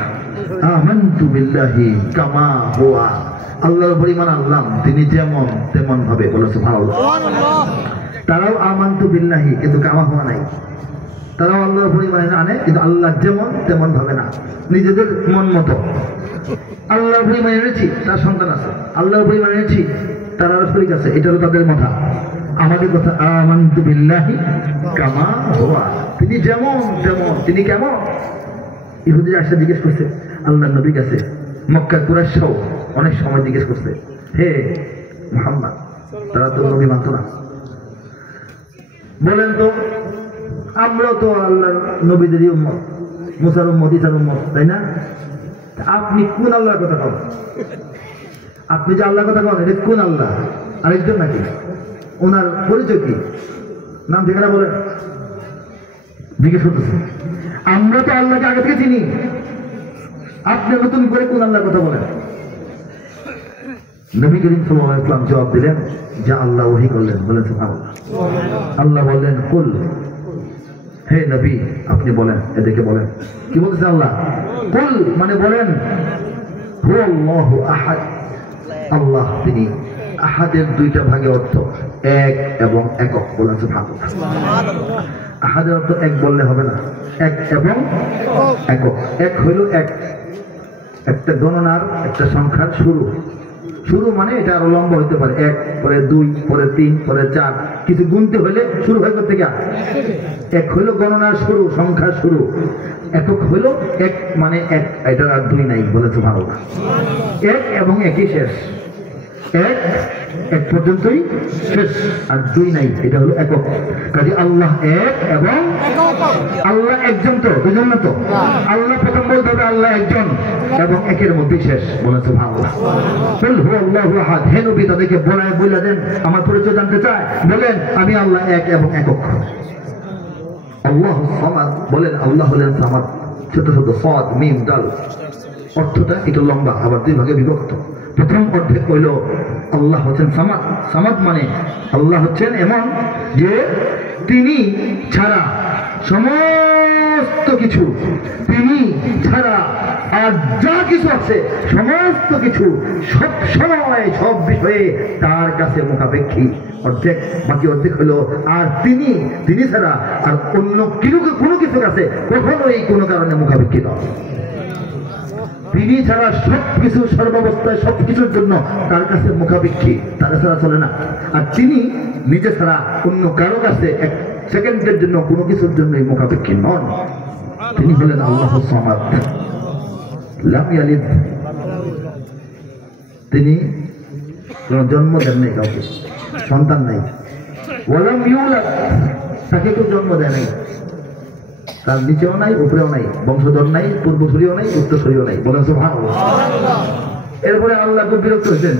আমানতু বিল্লাহি কামা হুয়া, আল্লাহর উপর ঈমান আনলাম তিনি যেমন তেমন ভাবে, বলে সুবহানাল্লাহ। তারাও আমান্তু বিল্লাহি কিন্তু কামা হওয়া নাই, তারাও আল্লাহর উপর ঈমান আনে কিন্তু আল্লাহ যেমন তেমন ভাবে না, নিজেদের মন মতো। আল্লাহর উপর ঈমান এনেছি, তার সন্তান আছে, আল্লাহর উপর ঈমান এনেছি, তার আরো শরীক আছে, এটারও তাদের মাথা। আমাদের কথা আমান্তু বিল্লাহি কামা হুয়া, তিনি যেমন তেমন, তিনি কেমন। ইহুদি আসা জিজ্ঞেস করছে আল্লাহর নবীর কাছে, মক্কার কুরাইশরাও অনেক সময় জিজ্ঞেস করছে, হে মুহাম্মদ, তারা তো নবী মানত না, বলেন তো আমরাও তো আল্লাহর নবীদেরই উম্মত, মুসার উম্মত, ঈসার উম্মত, তাই না? আপনি কোন আল্লাহর কথা বলেন? আপনি যে আল্লাহর কথা বলেন, এটা কোন আল্লাহ? আরেকজন নাকি? ওনার পরিচয় কি, নাম ঠিকানা বলেন? জিজ্ঞেস করতেছে। আমরা তো আল্লাহকে আগে থেকে চিনি, আপনি নতুন করে কোন আল্লাহর কথা বলেন? নবী করিম সাল্লাল্লাহু আলাইহি ওয়াসাল্লাম জবাব দিলেন, যা আল্লাহ ওহী করলেন। বলেন সুবহানাল্লাহ। আল্লাহ বললেন, কুল, হে নবী আপনি বলেন, এদেরকে বলেন। কি বলতেছে আল্লাহ? কুল মানে বলেন, হুয়াল্লাহু আহাদ, আল্লাহ তিনি আহাদের দুইটা ভাগে অর্থ, এক এবং একক। বলেন সুবহানাল্লাহ। আহাদের অর্থ এক বললে হবে না, এক এবং একক। এক হইল এক, একটা গণনার, একটা সংখ্যার শুরু। শুরু মানে এটা আরো লম্বা হইতে পারে, এক পরে দুই পরে তিন পরে চার, কিছু গুনতে হলে শুরু হয় করতে গিয়া। এক হইল গণনার শুরু, সংখ্যার শুরু। একক হইল এক মানে এক, এটার আর দুই নাই। বলেছে ভালো, এক এবং একই শেষ, এক এক পর্যন্তই শেষ, আর দুই নাই, এটা হলো একক। কাজে আল্লাহ এক এবং আল্লাহ একজন, তো দুজন না তো। আল্লাহ প্রথম বলতে হবে আল্লাহ একজন এবং একের মধ্যে শেষ। বলেছে ভালো। হে নবী তাদেরকে বলে দেন, আমার পরিচয় জানতে চায়, বলেন আমি আল্লাহ এক এবং একক। আল্লাহ সামাদ, বলেন আল্লাহ হলেন সামাদ, ছোট ছোট সাদ মিম দাল, অর্থটা একটু লম্বা, আবার দুই ভাগে বিভক্ত। প্রথম অর্ধেক হইল আল্লাহ হচ্ছেন সামাদ। সামাদ মানে আল্লাহ হচ্ছেন এমন যে তিনি ছাড়া সমস্ত কিছু, তিনি ছাড়া আর যা কিছু আছে সমস্ত কিছু সব সময় সব বিষয়ে তার কাছে মুখাপেক্ষী। অর্ধেক, বাকি অর্ধেক হলো আর তিনি ছাড়া আর অন্য কোনো কিছু কাছে কখনোই কোনো কারণে মুখাপেক্ষী নয়। তিনি ছাড়া সবকিছু, সর্বাবস্থায় সবকিছুর জন্য তার কাছে মুখাপেক্ষী, তার ছাড়া চলে না। আর তিনি নিজে ছাড়া অন্য কারো কাছে এক সেকেন্ডের জন্য কোনো কিছুর জন্যই মুখাপেক্ষী নন। তিনি হলেন আল্লাহ সামাদ, লাম ইয়ালিদ, তিনি কোনো জন্ম দেন নাই, কাউকে সন্তান নাই। ওয়ালাম ইউলাদ, তাকে কেউ জন্ম দেয় নাই, তার নিচেও নাই উপরেও নাই, বংশধর নাই, পূর্বসূরীও নাই, উত্তরসূরীও নাই। বলেন সুবহানাল্লাহ। এরপরে আল্লাহ খুব বিরক্ত হয়েছেন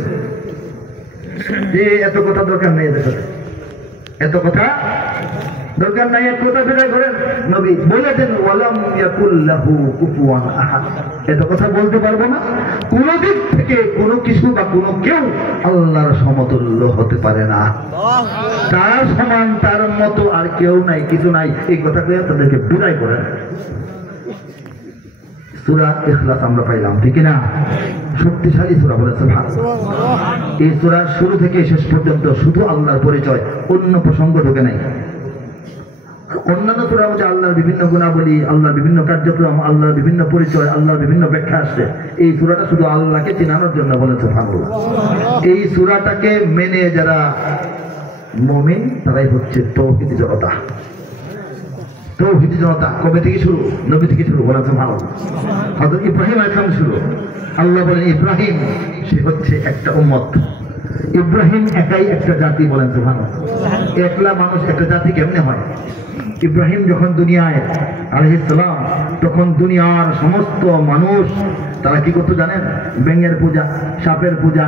যে এত কথা দরকার নেই, এদের সাথে এত কথা দরকার নাই, এক কথা বের করেন। নবী বলে দেন, ওয়ালাম ইয়াকুল লাহু কুফুয়ান আহাদ, এত কথা বলতে পারবো না, কোন দিক থেকে কোনো কিছু বা কোনো কেউ আল্লাহর সমতুল্য হতে পারে না, তার সমান তার মতো আর কেউ নাই, কিছু নাই। এই কথা কয়ে তাদেরকে বিদায় করেন। সূরা ইখলাস আমরা পাইলাম, ঠিক না? শক্তিশালী সূরা। বলেছে এই সূরার শুরু থেকে শেষ পর্যন্ত শুধু আল্লাহর পরিচয়, অন্য প্রসঙ্গ ঢোকে নাই। অন্যান্য সূরার মধ্যে আল্লাহর বিভিন্ন গুণাবলী, আল্লাহর বিভিন্ন কার্যক্রম, আল্লাহর বিভিন্ন পরিচয়, আল্লাহর বিভিন্ন ব্যাখ্যা আসছে। এই সূরাটা শুধু আল্লাহকে চেনানোর জন্য। বলেছে সুবহানাল্লাহ। এই সূরাটাকে মেনে যারা মুমিন, তারাই হচ্ছে তাওহীদি জনতা। তাওহীদি জনতা কবে থেকে শুরু? নবী থেকে শুরু। বলেছে সুবহানাল্লাহ। হযরত ইব্রাহিম আলাইহিস সালাম শুরু। আল্লাহ বলেন ইব্রাহিম সে হচ্ছে একটা উম্মত, ইব্রাহিম একাই একটা জাতি। বলেন সুবহানাল্লাহ। একলা মানুষ একটা জাতি কেমনে হয়? ইব্রাহিম যখন দুনিয়ায় আলাইহিস সালাম, তখন দুনিয়ার সমস্ত মানুষ তারা কি করতো জানেন? ব্যাঙের পূজা, সাপের পূজা,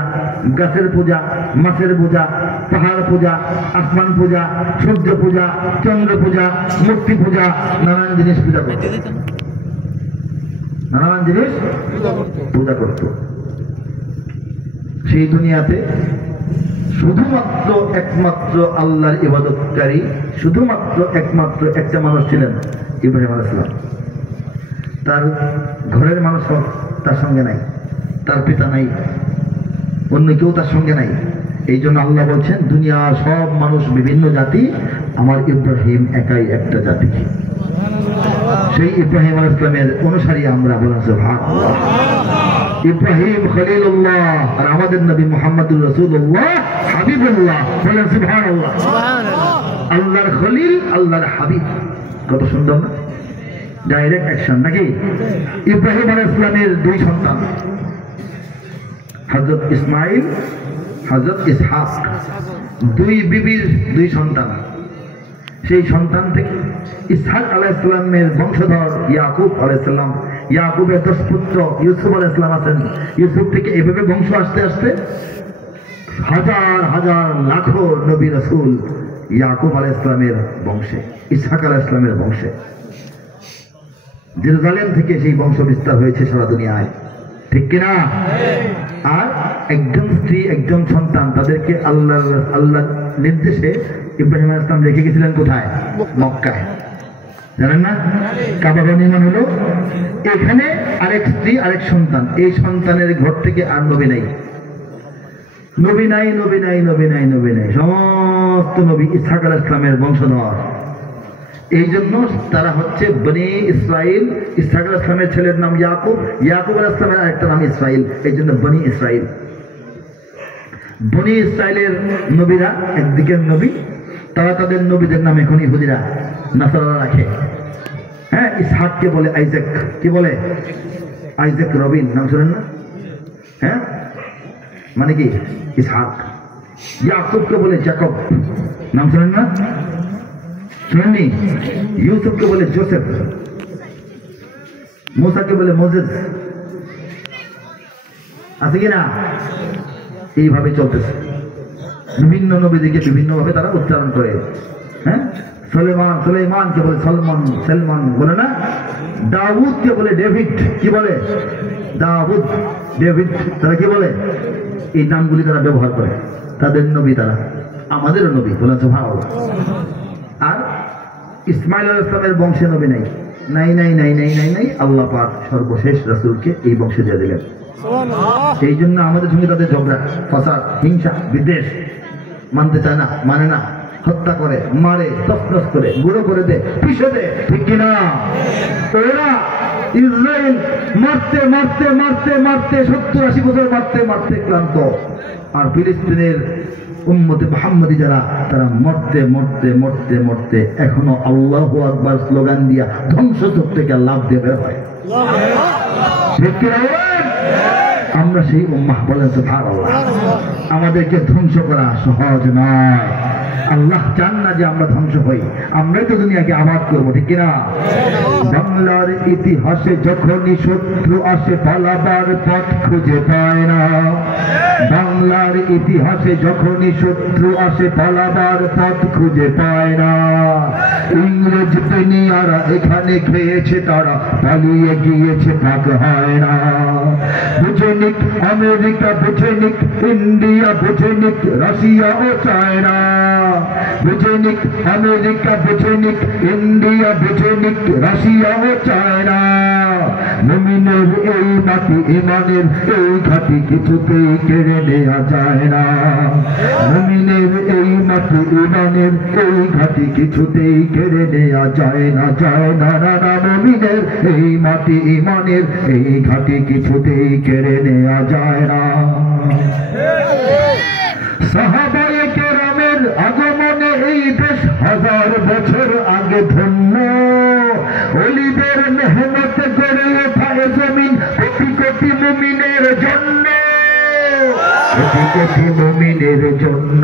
গাছের পূজা, মাছের পূজা, পাহাড় পূজা, আসমান পূজা, সূর্য পূজা, চন্দ্র পূজা, মূর্তি পূজা, নানান জিনিস পূজা করত, নানান জিনিস পূজা করত। সেই দুনিয়াতে শুধুমাত্র একমাত্র আল্লাহর ইবাদতকারী, শুধুমাত্র একমাত্র একটা মানুষ ছিলেন, ইব্রাহিম আলাইহিস সালাম। তার ঘরের মানুষ তার সঙ্গে নাই, তার পিতা নাই, অন্য কেউ তার সঙ্গে নাই। এই জন্য আল্লাহ বলছেন দুনিয়ার সব মানুষ বিভিন্ন জাতি, আমার ইব্রাহিম একাই একটা জাতি। সেই ইব্রাহিম আলাইহিস সালামের অনুসারী আমরা, বলেন সুবহানাল্লাহ। ইব্রাহিম খলিলুল্লাহ আর আমাদের নবী মুহাম্মদুর রাসূলুল্লাহ হাবিবুল্লাহ, বলেন সুবহানাল্লাহ। আল্লাহর খলিল, আল্লাহর হাবিব, কত সুন্দর না? ডাইরেক্ট অ্যাকশন নাকি? ইব্রাহিম আলাইহিস সালামের দুই সন্তান, হযরত ইসমাইল, হযরত ইসহাক, দুই বিবির দুই সন্তান। সেই সন্তান থেকে ইসহাক আলাইহিস সালামের বংশধর ইয়াকুব আলাইহিস সালাম, ইয়াকুবের 10 পুত্র ইউসুফ আলাইহিস সালাম আছেন। ইউসুফ থেকে এভাবে বংশ আসতে আসতে হাজার হাজার লাখো নবী রাসূল ইয়াকুব আলাইহিস সালামের বংশে, ইসহাক আলাইহিস সালামের বংশে। জেরুজালেম থেকে সেই বংশ বিস্তার হয়েছে সারা দুনিয়ায়, ঠিক কিনা? আর একজন স্ত্রী, একজন সন্তান, তাদেরকে আল্লাহ নির্দেশে ইব্রাহিম আলাইহিস সালাম রেখে গেছিলেন কোথায়? মক্কায়। জানেন না? কাবা ঘর নির্মাণ হলো এখানে, আরেক স্ত্রী আরেক সন্তান। এই সন্তানের ঘর থেকে আর নবী নাই, নবী নাই, নবী নাই, নবী নাই, নবী নাই। সমস্ত নবী ইসহাক আলাইহিস সালামের বংশধর। এই জন্য তারা হচ্ছে বনি ইসরাইল। ইসহাক আলাইহিস সালামের ছেলের নাম ইয়াকুব, ইয়াকুব আলাইহিস সালামের আরেকটা নাম ইসরাইল, এই জন্য বনি ইসরাইল। বনি ইসরাইলের নবীরা একদিকের নবী, তারা তাদের নবীদের নাম এখন ইহুদিরা নাসারারা রাখে। হ্যাঁ, ইসহাককে বলে আইজাক, কি বলে? আইজাক রবিন, নাম শুনেন না? হ্যাঁ, মানে কি? ইসহাক। ইয়াকুবকে বলে জ্যাকব, নাম শুনেন না? শুনেননি? ইউসুফকে বলে জোসেফ, মুসাকে বলে মোজেস, আছে কিনা? এইভাবে চলতেছে। বিভিন্ন নবীদেরকে বিভিন্ন ভাবে তারা উচ্চারণ করে। হ্যাঁ, সুলাইমানকে বলে সলমন, সেলমান বলে না? দাউদকে বলে ডেভিড, কি বলে? দাউদ, ডেভিড, তারা কি বলে? এই নামগুলি তারা ব্যবহার করে। তাদের নবী তারা, আমাদেরও নবী, বলে সুবহানাল্লাহ। আর ইসমাইল আলাইহিস সালামের বংশে নবী নাই, নাই নাই নাই নাই নাই নাই। আল্লাহ পাক সর্বশেষ রাসূলকে এই বংশে দিয়ে দিলেন। এই জন্য আমাদের সঙ্গে তাদের ঝগড়া, ফাসাদ, হিংসা, বিদ্বেষ, মানতে চায় না, মানে না, হত্যা করে, মারে, তসনস করে, গুঁড়ো করে দে, পিষে দে, ঠিক কিনা? ওরা ইসরায়েল মারতে মারতে মারতে মারতে 70-80 বছর মারতে মারতে ক্লান্ত। আর ফিলিস্তিনের উম্মতে মুহাম্মাদি যারা, তারা মরতে মরতে মরতে মরতে এখনো আল্লাহু আকবার স্লোগান দিয়া ধ্বংসযজ্ঞ থেকে লাভ দিয়ে বের হয়। ঠিক কিনা? আমরা সেই উম্মাহ, বলেন সুবহানাল্লাহ। আমাদেরকে ধ্বংস করা সহজ নয়। আল্লাহ চান না যে আমরা ধ্বংস হই, আমরাই তো দুনিয়াকে আবাদ করবো, ঠিক কিনা? বাংলার ইতিহাসে যখনই শত্রু আসে পালাবার পথ খুঁজে পায় না। বাংলার ইতিহাসে যখনই শত্রু আসে পালাবার পথ খুঁজে পায় না। ইংরেজ দুনিয়ারা এখানে খেয়েছে, তারা পালিয়ে গিয়েছে, ভাগ হয় না। বুঝে নিক আমেরিকা, বুঝে নিক ইন্ডিয়া, বুঝে নিক রাশিয়া ও চায়না। বুঝে নিক আমেরিকা, বুঝে নিক ইন্ডিয়া, বুঝে নিক রাশিয়া ও চায়না। মুমিনের এই মাটি, ইমানের এই ঘাটি কিছুতেই কেড়ে নেওয়া যায় না। মুমিনের এই মাটি, ইমানের এই ঘাটি কিছুতেই কেড়ে নেওয়া যায় না, যায় না, না না। মুমিনের এই মাটি, ইমানের এই ঘাটি কিছুতেই কেড়ে নেওয়া যায় না। সাহাবায়ে কেরামের আগমনে এই দেশ 1000 বছর আগে ধন্য। ওলিদের মেহনতে গড়ে ওঠা এ জমিন কোটি কোটি মুমিনের জন্য, কোটি কোটি মুমিনের জন্য।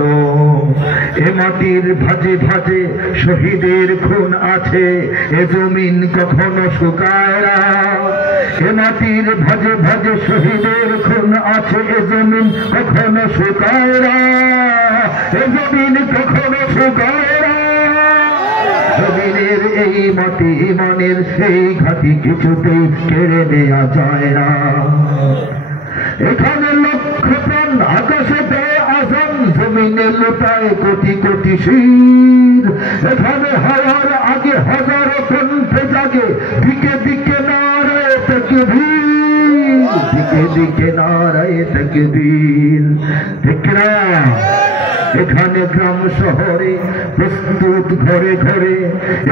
এ মাটির ভাজে ভাজে শহীদের খুন আছে, এ জমিন কখনো শুকায় না। এ মাটির ভাজে ভাজে শহীদের খুন আছে, এ জমিন কখনো শুকায় না, এ জমিন কখনো শুকায় না। জমিনের এই মাটি, ইমানের সেই ঘাটি কিছুতেই কেড়ে নেওয়া যায় না। এখানে লক্ষ প্রাণ আকাশে দেয় আজান, জমিনে লুটায় কোটি কোটি শির। এখানে হওয়ার আগে হাজারো কণ্ঠে জাগে, দিকে দিকে নারে তাকবীর, দিকে দিকে দিকে নারায়ে তাকবীর। ঠিক না? এখানে গ্রাম শহরে প্রস্তুত ঘরে ঘরে,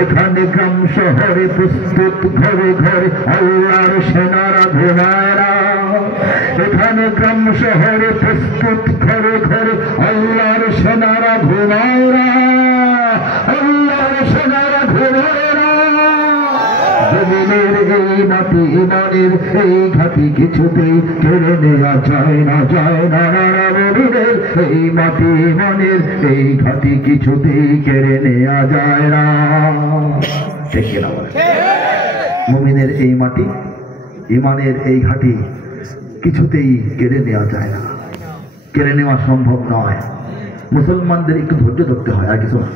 এখানে গ্রাম শহরে প্রস্তুত ঘরে ঘরে আল্লাহর সেনারা ঘোড়ায় না। এখানে গ্রাম শহরে প্রস্তুত ঘরে ঘরে আল্লাহর সেনারা ঘোড়ায় না, আল্লাহর সেনারা ঘোড়ায় না। জমিনের এই মাটি ইমানের এই ঘাটি কিছুতেই কেড়ে নেওয়া যায় না, যায় না। জমিনের এই মাটি ইমানের এই ঘাটি কিছুতেই কেড়ে নেওয়া যায় না। ঠিক না? মুমিনের এই মাটি ইমানের এই ঘাটি কিছুতেই কেড়ে নেওয়া যায় না, কেড়ে নেওয়া সম্ভব নয়। মুসলমানদের একটু ধৈর্য ধরতে হয়, আর কিছু না।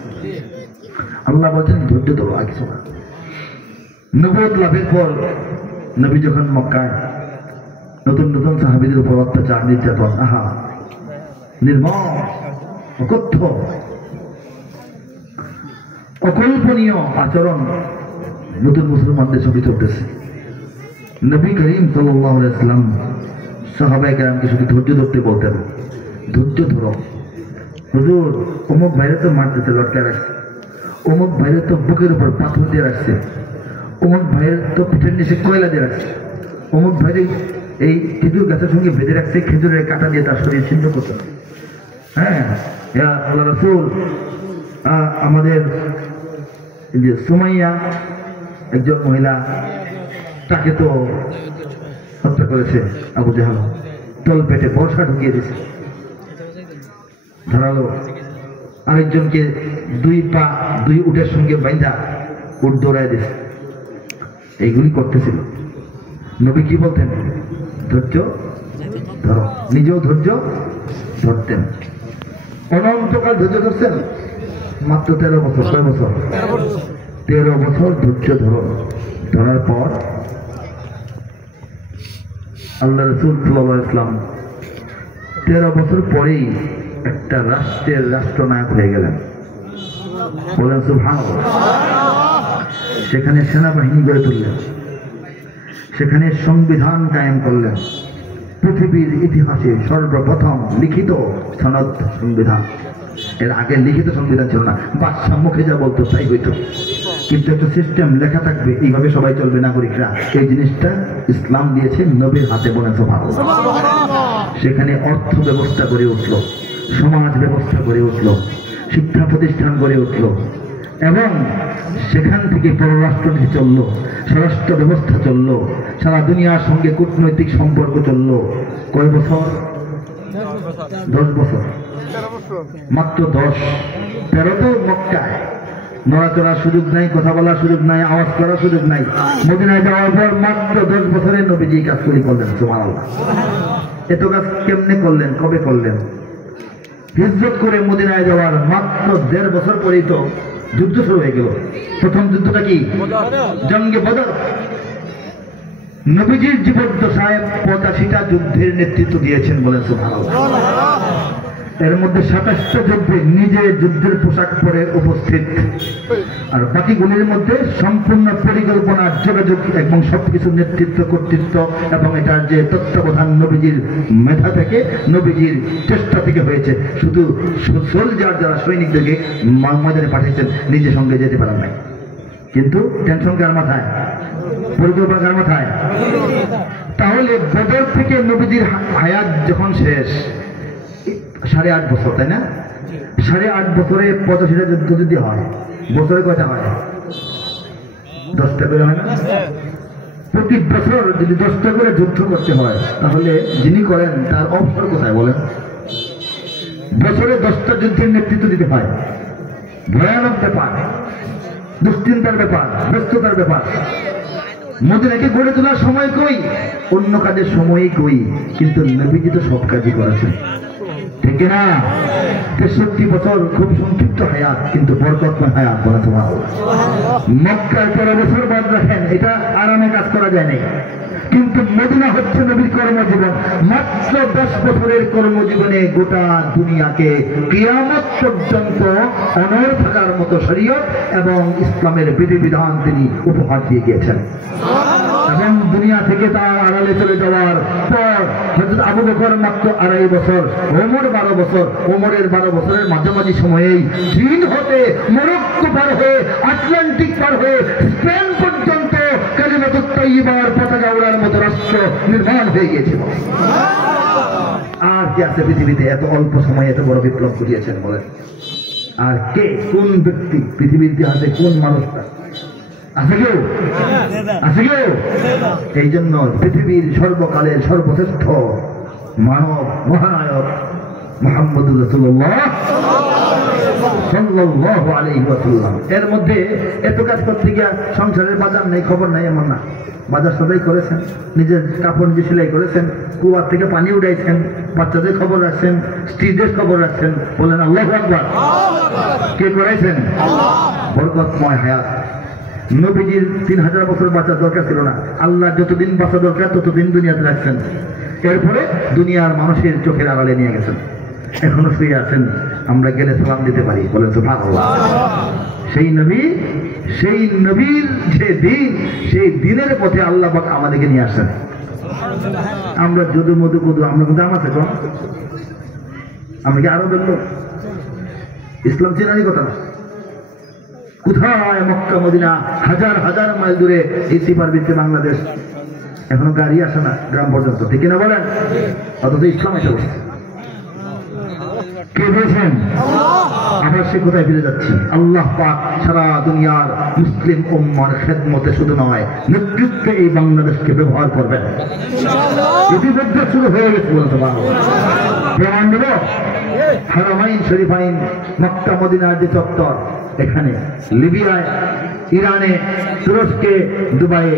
আল্লাহ বলছেন ধৈর্য ধরো, আর কিছু না। নবুয়ত লাভের পর নবী যখন মক্কায় নতুন নতুন সাহাবীদের উপর অত্যাচার নির্যাতন, আহা নির্মম অকথ্য অকল্পনীয় আচরণ নতুন মুসলমানদের ছবি চলতেছে। নবী করিম সাল্লাল্লাহু আলাইহি ওয়াসাল্লাম সাহাবায়ে কেরামকে শুধু ধৈর্য ধরতে বলতেন, ধৈর্য ধরো। হুজুর অমুক ভাইরে তো মারতেছে, লটকে রাখছে, অমুক ভাইরে তো বুকের উপর পাথর দিয়ে রাখছে, অমুক ভাইয়ের তো পিঠের নিচে কয়লা দিয়ে রাখছে, অমুক ভাইরে এই খেজুর গাছের সঙ্গে বেঁধে রাখছে, খেজুরের কাঁটা দিয়ে তার শরীর ছিন্ন করতে। হ্যাঁ, আল্লাহ রাসূল আমাদের যে সুমাইয়া একজন মহিলা, তাকে তো হত্যা করেছে আবু জাহাল, তল পেটে বর্ষা ঢুকিয়ে দিয়েছে, ধরালো। আরেকজনকে দুই পা দুই উটের সঙ্গে বাইন্ধা উট দৌড়ায় দিয়েছে। এইগুলি করতেছিল। নবী কি বলতেন? ধৈর্য ধরো। নিজেও ধৈর্য ধরতেন। অনন্তকাল ধৈর্য ধরছেন, মাত্র 13 বছর। 6 বছর? 13 বছর ধৈর্য ধরো। ধরার পর আল্লাহ রাসূল সাল্লাল্লাহু আলাইহি ওয়াসাল্লাম 13 বছর পরেই একটা রাষ্ট্রের রাষ্ট্রনায়ক হয়ে গেলেন। বলেন সুবহানাল্লাহ। সেখানে সেনাবাহিনী গড়ে তুললেন, সেখানে সংবিধান কায়েম করলেন। পৃথিবীর ইতিহাসে সর্বপ্রথম লিখিত সনদ সংবিধান। এর আগে লিখিত সংবিধান ছিল না, বাদশাহ মুখে যা বলতো তাই হইতো, কিন্তু একটা সিস্টেম লেখা থাকবে, এইভাবে সবাই চলবে নাগরিকরা। এই জিনিসটা ইসলাম দিয়েছে নবীর হাতে। বলেন সুবহানাল্লাহ। সেখানে অর্থ ব্যবস্থা গড়ে উঠল, সমাজ ব্যবস্থা গড়ে উঠল, শিক্ষা প্রতিষ্ঠান গড়ে উঠল, এবং সেখান থেকে পররাষ্ট্রনীতি চলল, স্বরাষ্ট্র ব্যবস্থা চলল, সারা দুনিয়ার সঙ্গে কূটনৈতিক সম্পর্ক চলল। কয় বছর? 10 বছর। মাত্র 10। 13 তো মক্কায় নড়াচড়ার সুযোগ নাই, কথা বলার সুযোগ নাই, আওয়াজ করার সুযোগ নাই। মদিনায় যাওয়ার পর মাত্র 10 বছরে নবীজি কাজ করে করলেন। সুবহানাল্লাহ। এত কাজ কেমনে করলেন, কবে করলেন? হিজরত করে মদিনায় যাওয়ার মাত্র 1.5 বছর পরেই তো যুদ্ধ শুরু হয়ে গেল। প্রথম যুদ্ধটা কি? জঙ্গে বদর। নবীজির জীবদ্দশায় 85টা যুদ্ধের নেতৃত্ব দিয়েছেন। বলেন সুবহানাল্লাহ। এর মধ্যে 27টা যুদ্ধে নিজে যুদ্ধের পোশাক পরে উপস্থিত, আর বাকিগুলির মধ্যে সম্পূর্ণ পরিকল্পনা, যোগাযোগ এবং সবকিছু নেতৃত্ব, কর্তৃত্ব এবং এটার যে তত্ত্বাবধান নবীজির মেধা থেকে, নবীজির চেষ্টা থেকে হয়েছে। শুধু সোলজার যারা সৈনিকদেরকে ময়দানে পাঠিয়েছেন, নিজের সঙ্গে যেতে পারেন নাই। কিন্তু টেনশন কার মাথায়? পরিকল্পনা কার মাথায়? তাহলে বদর থেকে নবীজির হায়াত যখন শেষ, 8.5 বছর, তাই না? 8.5 বছরে 85টা যুদ্ধ যদি হয়, বছরে কয়টা হয়? 10টা করে হয় না? প্রতি বছর যদি 10টা করে যুদ্ধ করতে হয়, তাহলে যিনি করেন তার অবসর কোথায় বলেন? বছরে 10টা যুদ্ধের নেতৃত্ব দিতে হয়। ভয়ানক ব্যাপার, দুশ্চিন্তার ব্যাপার, ব্যস্ততার ব্যাপার। মদিনাকে গড়ে তোলার সময় কই, অন্য কাজের সময়ই কই, কিন্তু নবীজি তো সব কাজই করেছেন। ঠিক না? 63 বছর খুব সংক্ষিপ্ত হায়াত, কিন্তু বরকতময় হায়াত। বলা সুবহানাল্লাহ। মক্কায় 13 বছর বাদ রাখেন, এটা আরামে কাজ করা যায় নাই, কিন্তু মদিনা হচ্ছে নবীর কর্মজীবন। মাত্র 10 বছরের কর্মজীবনে গোটা দুনিয়াকে কিয়ামত পর্যন্ত অনড় থাকার মতো শরীয়ত এবং ইসলামের বিধিবিধান তিনি উপহার দিয়ে গিয়েছেন। এবং দুনিয়া থেকে তার আড়ালে চলে যাওয়ার পর হযরত আবু বকর মাত্র 2.5 বছর, ওমর 12 বছর। ওমরের 12 বছরের মাঝামাঝি সময়েই চীন হতে মরক্কো পার হয়ে আটলান্টিক পার হয়ে স্পেন পর্যন্ত কালিমাতুত তাইয়্যিবার পতাকা ওড়ার মতো রাষ্ট্র নির্মাণ হয়ে গিয়েছিল। আর কে আছে পৃথিবীতে এত অল্প সময়ে এত বড় বিপ্লব ঘটিয়েছেন বলেন? আর কে, কোন ব্যক্তি পৃথিবীর ইতিহাসে, কোন মানুষটা আছে কেউ? আছে কেউ? এই জন্য পৃথিবীর সর্বকালের সর্বশ্রেষ্ঠ মানব মহানায়ক মুহাম্মদুর রাসূলুল্লাহ সাল্লাল্লাহু আলাইহি ওয়াসাল্লাম। এর মধ্যে এত কাজ করতে গিয়া সংসারের বাজার নেই, খবর নাই এমন না। বাজার সবাই করেছেন, নিজের কাপড় নিজে সেলাই করেছেন, কুয়ার থেকে পানি উঠাইছেন, বাচ্চাদের খবর রাখছেন, স্ত্রীদের খবর রাখছেন। বলেন আল্লাহু আকবার। কে করাইছেন? বরকতময় হায়াত। নবীজির 3000 বছর বাঁচার দরকার ছিল না, আল্লাহ যতদিন বাঁচা দরকার ততদিন দুনিয়াতে রাখছেন। এরপরে দুনিয়ার মানুষের চোখের আড়ালে নিয়ে গেছেন, এখনো শুয়ে আছেন, আমরা গেলে সালাম দিতে পারি। বলেন সুবহানাল্লাহ। সেই নবীর যে দিন, সেই দিনের পথে আল্লাহ পাক আমাদেরকে নিয়ে আসেন। আমরা যদু মধু কুদু, আমরা দাম আছে কোন? আমরা কি আরো বললো ইসলাম চেনারই কথা না? কোথায় মক্কা মদিনা, হাজার হাজার মাইল দূরে এই সীমার ভিত্তি বাংলাদেশ, এখনো গাড়ি আসে না গ্রাম পর্যন্ত, ঠিক কিনা বলেন? অথচ ইসলাম এসে বসে। কে দিয়েছেন? আবার সে কোথায় ফিরে যাচ্ছি? আল্লাহ পাক সারা দুনিয়ার মুসলিম উম্মার খেদমতে শুধু নয়, নেতৃত্বে এই বাংলাদেশকে ব্যবহার করবেন। ইতিমধ্যে শুরু হয়ে গেছে। বলতে পারবো প্রমাণ দেব। হারামাইন শরীফাইন, মক্কা মদিনার যে চত্বর, এখানে লিবিয়ায়, ইরানে, তুরস্কে, দুবাইয়ে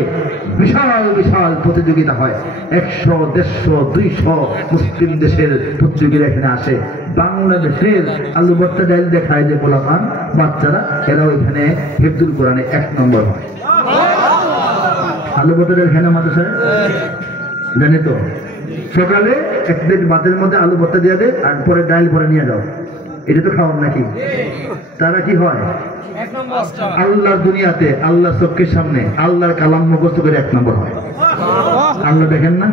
বিশাল বিশাল প্রতিযোগিতা হয়। 100, 150, 200 মুসলিম দেশের প্রতিযোগীরা এখানে আসে। বাংলাদেশের আলু ভর্তা ডাইল দেখায় যে পোলাপান বাচ্চারা, এরাও এখানে হিফজুল কোরআনে 1 নম্বর হয়। আলু ভর্তা ডাইল এখানে মাদ্রাসায় জানে তো, সকালে 1 প্লেট ভাতের মধ্যে আলু ভর্তা দিয়ে দেয়, আর পরে ডাইল পরে নিয়ে যাও। এটা তো খাওয়ান নাকি? তারা কি হয়? আল্লাহর দুনিয়াতে, আল্লাহ চোখের সামনে আল্লাহর কালাম মুখস্থ করে 1 নম্বর হয়। আল্লাহ দেখেন না?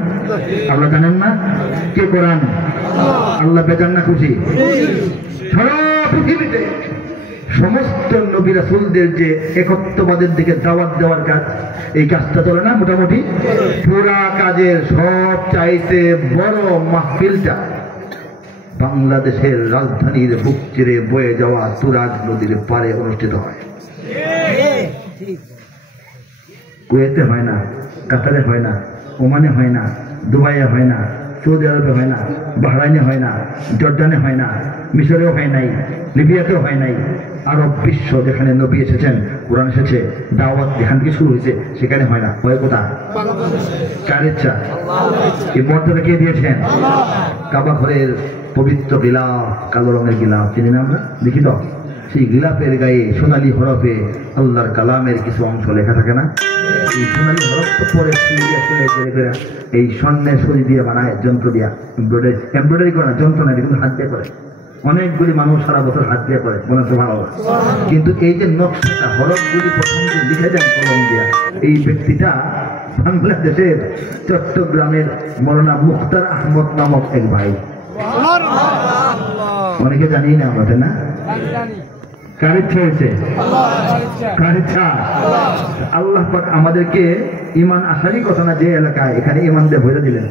আল্লাহ জানেন না? কে কোরআন? আল্লাহ বেজান না খুশি? সারা পৃথিবীতে সমস্ত নবী রাসূলদের যে একত্ববাদের দিকে দাওয়াত দেওয়ার কাজ, এই কাজটা চলে না মোটামুটি। পুরা কাজের সব চাইতে বড় মাহফিলটা বাংলাদেশের রাজধানীর বুক চিরে বয়ে যাওয়া তুরাগ নদীর পারে অনুষ্ঠিত হয়। কুয়েতে হয় না, কাতারে হয় না, ওমানে হয় না, দুবাইয়ে হয় না, সৌদি আরবে হয় না, বাহরাইনে হয় না, জর্ডানে হয় না, মিশরেও হয় নাই, লিবিয়াতেও হয় নাই। আরব বিশ্ব যেখানে নবী এসেছেন, কোরআন এসেছে, দাওয়াত যেখান থেকে শুরু হয়েছে, সেখানে হয় না। হয় কোথায়? কার ইচ্ছা? এই মর্যাদা কে দিয়েছেন? কাবা ঘরের পবিত্র গিলাফ, কালো রঙের গিলাফ, চিনি না আমরা? দেখি তো, সেই গিলাফের গায়ে সোনালী হরফে আল্লাহর কালামের কিছু অংশ লেখা থাকে না? এই সোনালী হরফ তো পরে এই স্বর্ণের সরি দিয়ে বানায়, যন্ত্র দিয়া এমব্রয়ডারি করে না, যন্ত্র না, কিন্তু হাত দিয়ে করে। অনেকগুলি মানুষ সারা বছর হাত দিয়ে করে, মনে হচ্ছে ভালো। কিন্তু এই যে নকশাটা, হরফগুলি প্রথম যে লিখে দেন কলম দিয়া, এই ব্যক্তিটা বাংলাদেশের চট্টগ্রামের মৌলানা মুখতার আহমদ নামক এক ভাই। অনেকে জানি না আমাদের, না? কার ইচ্ছা হয়েছে? কার ইচ্ছা? আল্লাহ পাক আমাদেরকে ইমান আসারই কথা না, যে এলাকায় এখানে ইমান দিয়ে ভরে দিলেন।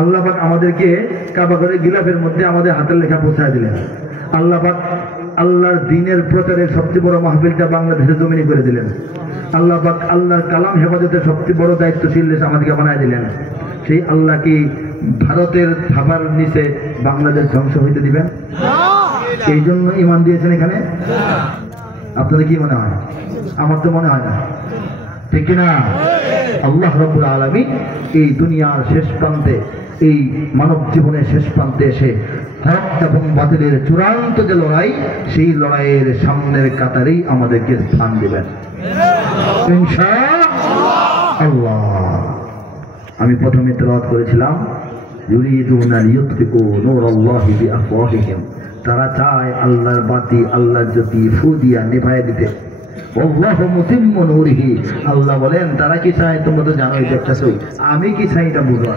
আল্লাহ পাক আমাদেরকে কাবা ঘরের গিলাফের মধ্যে আমাদের হাতের লেখা পৌঁছায় দিলেন। আল্লাহ পাক আল্লাহর দ্বীনের প্রচারের সবচেয়ে বড় মাহফিলটা বাংলাদেশের জমিনে করে দিলেন। আল্লাহ পাক আল্লাহর কালাম হেফাজতের সবচেয়ে বড় দায়িত্বশীল দেশ আমাদেরকে বানায় দিলেন। সেই আল্লাহ কি ভারতের থাবার নিচে বাংলাদেশ ধ্বংস হইতে দিবেন? এই জন্য ইমান দিয়েছেন এখানে। আপনাদের কি মনে হয়? আমার তো মনে হয় না, ঠিক কিনা? আল্লাহ রাব্বুল আলামিন এই দুনিয়ার শেষ প্রান্তে, এই মানব জীবনের শেষ প্রান্তে এসে হক এবং বাতিলের চূড়ান্ত যে লড়াই, সেই লড়াইয়ের সামনের কাতারেই আমাদেরকে স্থান দিবেন ইনশাআল্লাহ। আমি প্রথমে তেলাওয়াত করেছিলাম, ইউরিদুনা লিয়ুতফিকু নূরাল্লাহি বিআফওয়াহিহিম। তারা চায় আল্লাহর বাতি, আল্লাহর জ্যোতি ফু দিয়া নিভাইয়া দিতে, আল্লাহু মুতিম্মু নূরিহি। আল্লাহ বলেন তারা কি চায় তোমরা তো জানোই দেখতেছো, আমি কি চাই এটা বুঝো।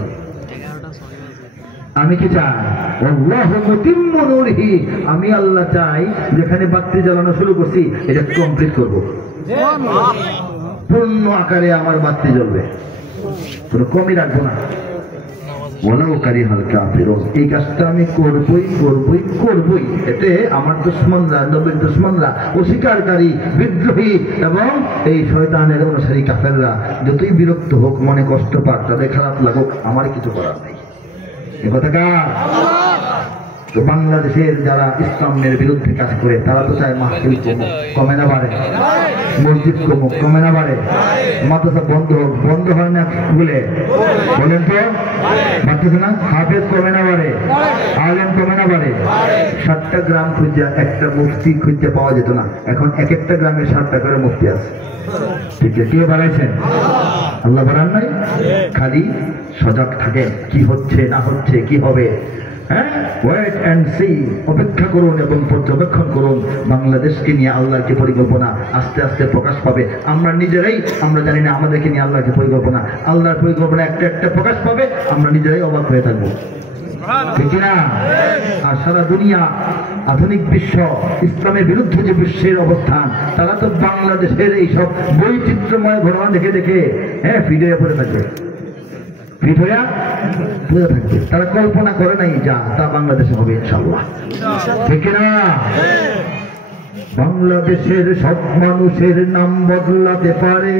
আমি কি চাই? আল্লাহু মুতিম্মু নূরিহি, আমি আল্লাহ চাই যেখানে বাতি জ্বালানো শুরু করছি এটা কমপ্লিট করব, পূর্ণ আকারে আমার বাতি জ্বলবে, কোনো কমই রাখবো না। ওয়ালাউ কারিহাল কাফিরুন, এই কাজটা আমি করবই করবই করবই। এতে আমার দুশমনরা, নবীর দুশমনরা, অস্বীকারী, বিদ্রোহী এবং এই শয়তানের অনুসারী কাফেররা যতই বিরক্ত হোক, মনে কষ্ট পাক, তাদের খারাপ লাগুক, আমার কিছু করার নেই। এ কথা কার? তো বাংলাদেশের যারা ইসলামের বিরুদ্ধে কাজ করে তারা তো চায় মাহফিল কমুক, কমে না বাড়ে, মসজিদ কমুক, কমে না বাড়ে, মাদ্রাসা বন্ধ হোক, বন্ধ হয় না বলে বলেন তো, মাদ্রাসা না, হাফেজ কমে না বাড়ে, আলেম কমে না বাড়ে। 7টা গ্রাম খুঁজে একটা মুফতি খুঁজে পাওয়া যেত না, এখন এক একটা গ্রামে 7টা করে মুফতি আছে। ঠিক আছে, কে বাড়াইছেন? আল্লাহ বাড়ান নাই। খালি সজাগ থাকেন, কি হচ্ছে না হচ্ছে, কি হবে, হ্যাঁ, ওয়েট অ্যান্ড সি, অপেক্ষা করুন এবং পর্যবেক্ষণ করুন। বাংলাদেশকে নিয়ে আল্লাহর যে পরিকল্পনা আস্তে আস্তে প্রকাশ পাবে। আমরা নিজেরাই আমরা জানি না আমাদেরকে নিয়ে আল্লাহর যে পরিকল্পনা, আল্লাহর পরিকল্পনা একটা একটা প্রকাশ পাবে, আমরা নিজেরাই অবাক হয়ে থাকবো, ঠিক না? আর সারা দুনিয়া, আধুনিক বিশ্ব, ইসলামের বিরুদ্ধে যে বিশ্বের অবস্থান, তারা তো বাংলাদেশের এইসব বৈচিত্র্যময় ঘটনা দেখে দেখে ফিট হয়ে পড়ে থাকবে, ফিট হয়ে পড়ে থাকবে। তারা কল্পনা করে নাই যা তা বাংলাদেশে হবে ইনশাআল্লাহ, ঠিক না? বাংলাদেশের সব মানুষের নাম বদলাতে পারে,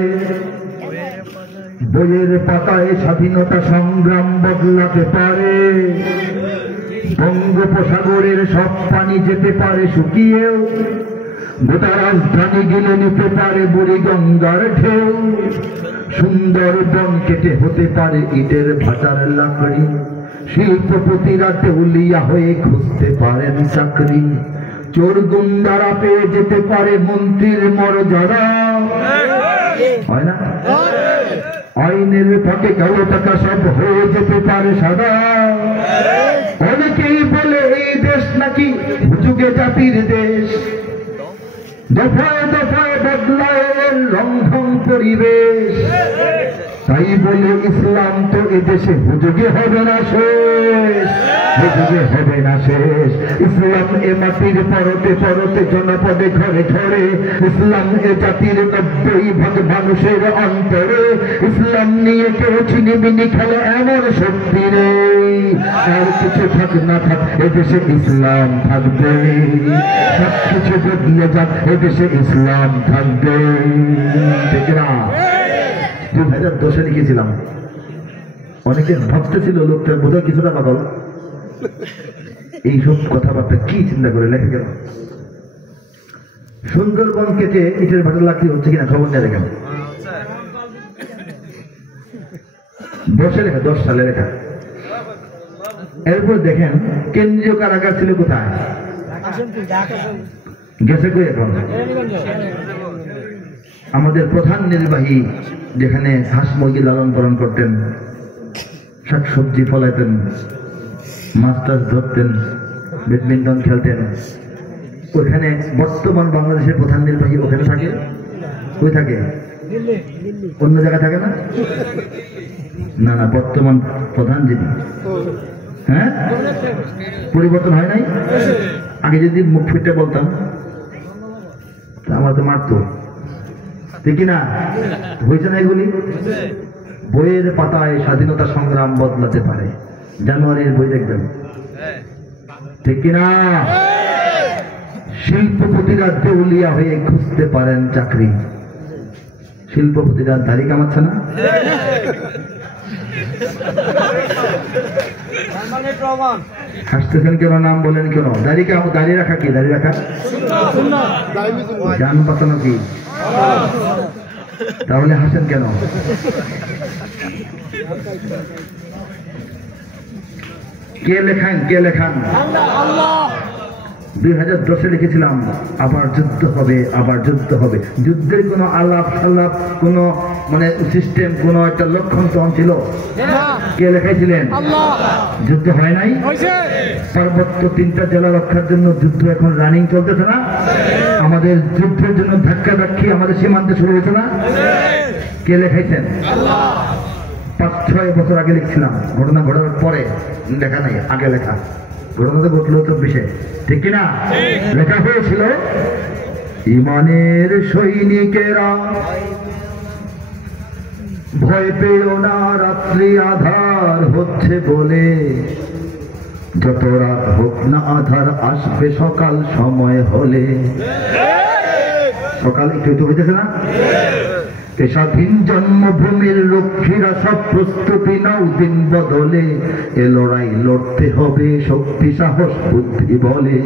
বইয়ের পাতায় স্বাধীনতা সংগ্রাম বদলাতে পারে, বঙ্গোপসাগরের সব পানি যেতে পারে শুকিয়েও, গোটা রাজধানী গিলে নিতে পারে বুড়িগঙ্গার ঢেউ, সুন্দরবন কেটে হতে পারে ইটের ভাটার লাকড়ি, শিল্পপতিরা দেউলিয়া হয়ে খুঁজতে পারেন চাকরি, চোর গুন্ডারা পেয়ে যেতে পারে মন্ত্রীর মর্যাদা, হয় না? আইনের ফাঁকে কালো টাকা সব হয়ে যেতে পারে সাদা। অনেকেই বলে এই দেশ নাকি যুগে জাতির দেশ, দফায় দফায় বদলায় লঙ্ঘন পরিবেশ, তাই বলে ইসলাম তো এদেশে হুজুগে হবে না শেষ, হুজুগে হবে না শেষ। ইসলাম এ মাটির পরতে পরতে জনপদে ঘরে ঘরে, ইসলাম এ জাতির 90% মানুষের অন্তরে, ইসলাম নিয়ে কেউ ছিনিমিনি খেলে এমন শক্তি নেই, আর কিছু থাক না থাক এদেশে ইসলাম থাকবে, সব কিছু বদলে যাক এদেশে ইসলাম থাকবে, ঠিক না? 2010 লিখেছিলাম, অনেকে ভাবতেছিল লোকটা বোধহয় কিছুটা পাগল, এইসব কথাবার্তা কি চিন্তা করে লেখে গেল। সুন্দরবন কেটে ইটের ভাটা লাকড়ি হচ্ছে কিনা খবর নিয়ে দেখেন, 10 লেখা, 10 সালে লেখা। এরপর দেখেন কেন্দ্রীয় কারাগার ছিল কোথায়, গেছে কই এখন? আমাদের প্রধান নির্বাহী যেখানে হাঁস মুরগি লালন পালন করতেন, শাকসবজি ফলাইতেন, মাছ টাছ ধরতেন, ব্যাডমিন্টন খেলতেন, ওখানে বর্তমান বাংলাদেশের প্রধান নির্বাহী ওখানে থাকে। কই থাকে? অন্য জায়গায় থাকে না? না না, বর্তমান প্রধান যিনি, হ্যাঁ, পরিবর্তন হয় নাই। আগে যদি মুখ ফুটে বলতাম আমার তো মারতো, ঠিক না? হয়েছে না এগুলি? বইয়ের পাতায় স্বাধীনতা সংগ্রাম বদলাতে পারে, জানুয়ারির বই দেখবেন, ঠিক কিনা? শিল্পপতিরা দেউলিয়া হয়ে খুঁজতে পারেন চাকরি, শিল্পপতিরা দাড়ি কামাচ্ছে না? হাসতেছেন কেন? নাম বলেন কেন? দাঁড়িয়ে রাখা কি? দাঁড়িয়ে রাখা জান পাতানো কি? তাহলে হাসেন কেন? কে লেখান? কে লেখান? 2010-এ লিখেছিলাম আবার যুদ্ধ হবে, আবার যুদ্ধ হবে। যুদ্ধের কোনো আলাপ সালাপ, কোনো মানে সিস্টেম, কোনো একটা লক্ষণ তখন ছিল? কে লেখাইছিলেন? যুদ্ধ হয় নাই? পার্বত্য 3টা জেলা রক্ষার জন্য যুদ্ধ এখন রানিং চলতেছে না? আমাদের যুদ্ধের জন্য ধাক্কা ধাক্কি আমাদের সীমান্তে শুরু হয়েছে না? কে লেখাইছেন? 5-6 বছর আগে লিখছিলাম, ঘটনা ঘটার পরে লেখা নাই, আগে লেখা। ঘটনাটা ঘটলো 24-এ, ঠিক কিনা? লেখা হয়েছিল, ইমানের সৈনিকেরা ভয় পেও না, রাত্রি আধার হচ্ছে বলে, যত রাত হোক না আধার আসবে সকাল সময় হলে। সকাল একটু হইতেছে না? স্বাধীন জন্মভূমির লক্ষ্মীরা সব প্রস্তুতি নাও, দিন বদলে এ লড়াই লড়তে হবে শক্তি সাহস বুদ্ধি বলে।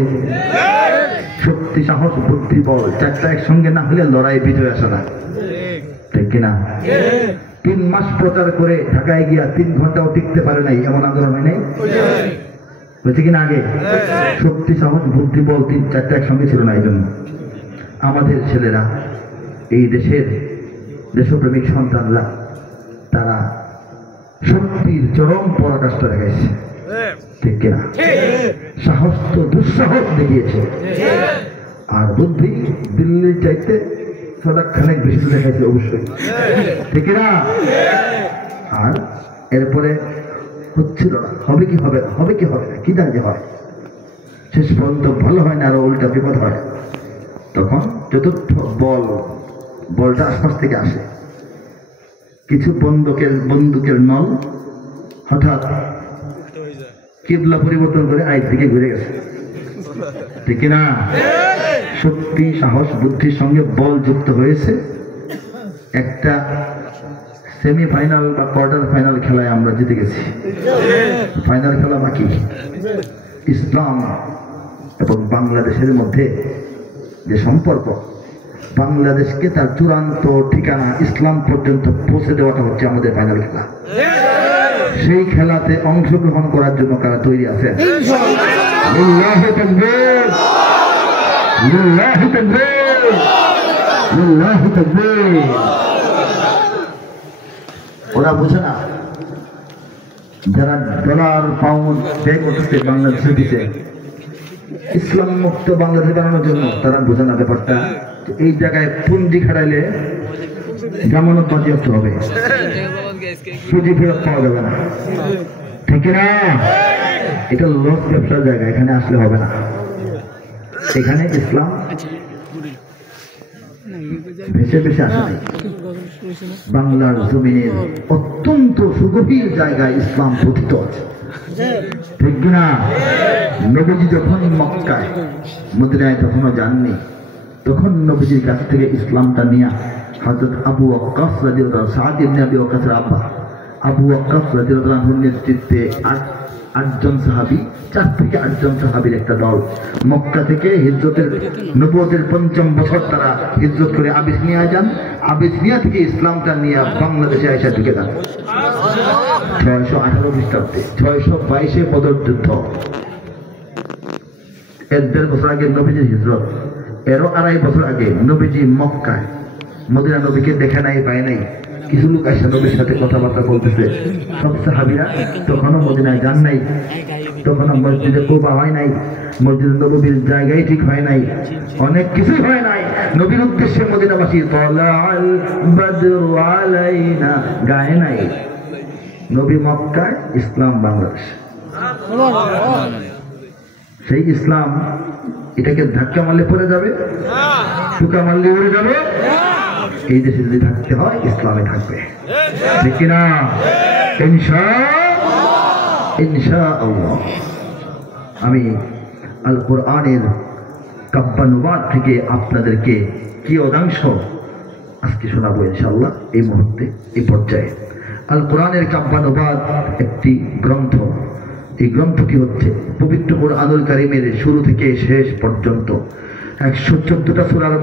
শক্তি সাহস বুদ্ধি বল 4টা একসঙ্গে না হলে লড়াই বিজয় আসে না, ঠিক কিনা? 3 মাস প্রচার করে ঢাকায় গিয়া 3 ঘন্টাও টিকতে পারে নাই, এমন আন্দোলন হয় নাই? হয়েছে কিনা আগে? শক্তি সাহস বুদ্ধি বল 3-4টা একসঙ্গে ছিল না। এই জন্য আমাদের ছেলেরা, এই দেশের দেশপ্রেমিক সন্তানরা, তারা শক্তির চরম পরাকাষ্ঠা দেখাইছে, ঠিক কিনা? সাহস তো দুঃসাহস দেখিয়েছে, আর বুদ্ধি দিল্লির চাইতে সদাখানেক বেশি দেখাইছে অবশ্যই, ঠিক কিনা? আর এরপরে হচ্ছিল না, হবে কি হবে, হবে কি হবে না, কি জানি হয়, শেষ পর্যন্ত ভালো হয় না, আরো উল্টা বিপদ হয়। তখন চতুর্থ বলটা আশপাশ থেকে আসে, কিছু বন্দুকের নল হঠাৎ কিবলা পরিবর্তন করে আইন থেকে ঘুরে গেছে, ঠিক কিনা? শক্তি সাহস বুদ্ধির সঙ্গে বল যুক্ত হয়েছে। একটা সেমিফাইনাল বা কোয়ার্টার ফাইনাল খেলায় আমরা জিতে গেছি, ফাইনাল খেলা বাকি। ইসলাম এবং বাংলাদেশের মধ্যে যে সম্পর্ক, বাংলাদেশকে তার চূড়ান্ত ঠিকানা ইসলাম পর্যন্ত পৌঁছে দেওয়াটা হচ্ছে আমাদের ফাইনাল খেলা। সেই খেলাতে অংশগ্রহণ করার জন্য কারা তৈরি আছে? লিল্লাহি তাকবীর, লিল্লাহি তাকবীর, লিল্লাহি তাকবীর। ওরা বোঝে না, যারা ডলার পাউন্ড ব্যয় করতেছে বাংলাদেশের দিকে ইসলাম মুক্ত বাংলাদেশ বানানোর জন্য, তারা বোঝে না ব্যাপারটা। এই জায়গায় পুঞ্জি খাটাইলে জামানত বাজেয়াপ্ত হবে, পুঁজি ফেরত পাওয়া যাবে না, ঠিক না? এটা লস ব্যবসার জায়গা, এখানে আসলে হবে না। এখানে ইসলাম ভেসে ভেসে আসে নাই। বাংলার জমিনের অত্যন্ত সুগভীর জায়গায় ইসলাম পতিত আছে, ঠিক না? নবীজি যখন মক্কায় মদিনায় তখনও যাননি, তখন নবীজির কাছ থেকে ইসলামটা নিয়ে হযরত আবু ওয়াক্কাস রাদিয়াল্লাহু আনহু, সাদ ইবনে আবি ওয়াক্কাসের আব্বা আবু ওয়াক্কাস রাদিয়াল্লাহু আনহুর নেতৃত্বে 8জন সাহাবী, 4 থেকে 8জন সাহাবীর একটা দল মক্কা থেকে নবুয়তের 5ম বছর তারা হিজরত করে আবিসিনিয়া যান। আবিসিনিয়া থেকে ইসলামটা নিয়ে বাংলাদেশে এসে ঢুকে যান 618 খ্রিস্টাব্দে। 622-এ বদর যুদ্ধ, 1.5 বছর আগে নবীজির হিজরত, এরও 2.5 বছর আগে নবীজি মক্কায় মদিনা নবীকে দেখে নাই, পায় নাই। কিছু লোক আসে নবীর সাথে কথাবার্তা বলতেছে, সব সাহাবীরা তখনও মদিনায় যান নাই, তখনও মসজিদে কুবা হয় নাই, মসজিদ নববীর জায়গায় ঠিক হয় নাই, অনেক কিছু হয় নাই। নবীর উদ্দেশ্যে মদিনাবাসী তালাআল বাদরু আলাইনা গায় নাই। নবী মক্কায়, ইসলাম বাংলাদেশ। সেই ইসলাম এটাকে ধাক্কা মারলে পড়ে যাবে, টুকা মারলে উড়ে যাবে। এই দেশে যদি থাকতে হয় ইসলামে থাকবে, ঠিক কিনা? ইনশাআল্লাহ। আমি আল কোরআনের কাব্যানুবাদ থেকে আপনাদেরকে কি অংশ আজকে শোনাবো ইনশাআল্লাহ। এই মুহূর্তে, এই পর্যায়ে আল কোরআনের কাব্যানুবাদ একটি গ্রন্থ। এই গ্রন্থটি হচ্ছে পবিত্র কোরআনুল কারীমের শুরু থেকে শেষ পর্যন্ত 114টা সূরার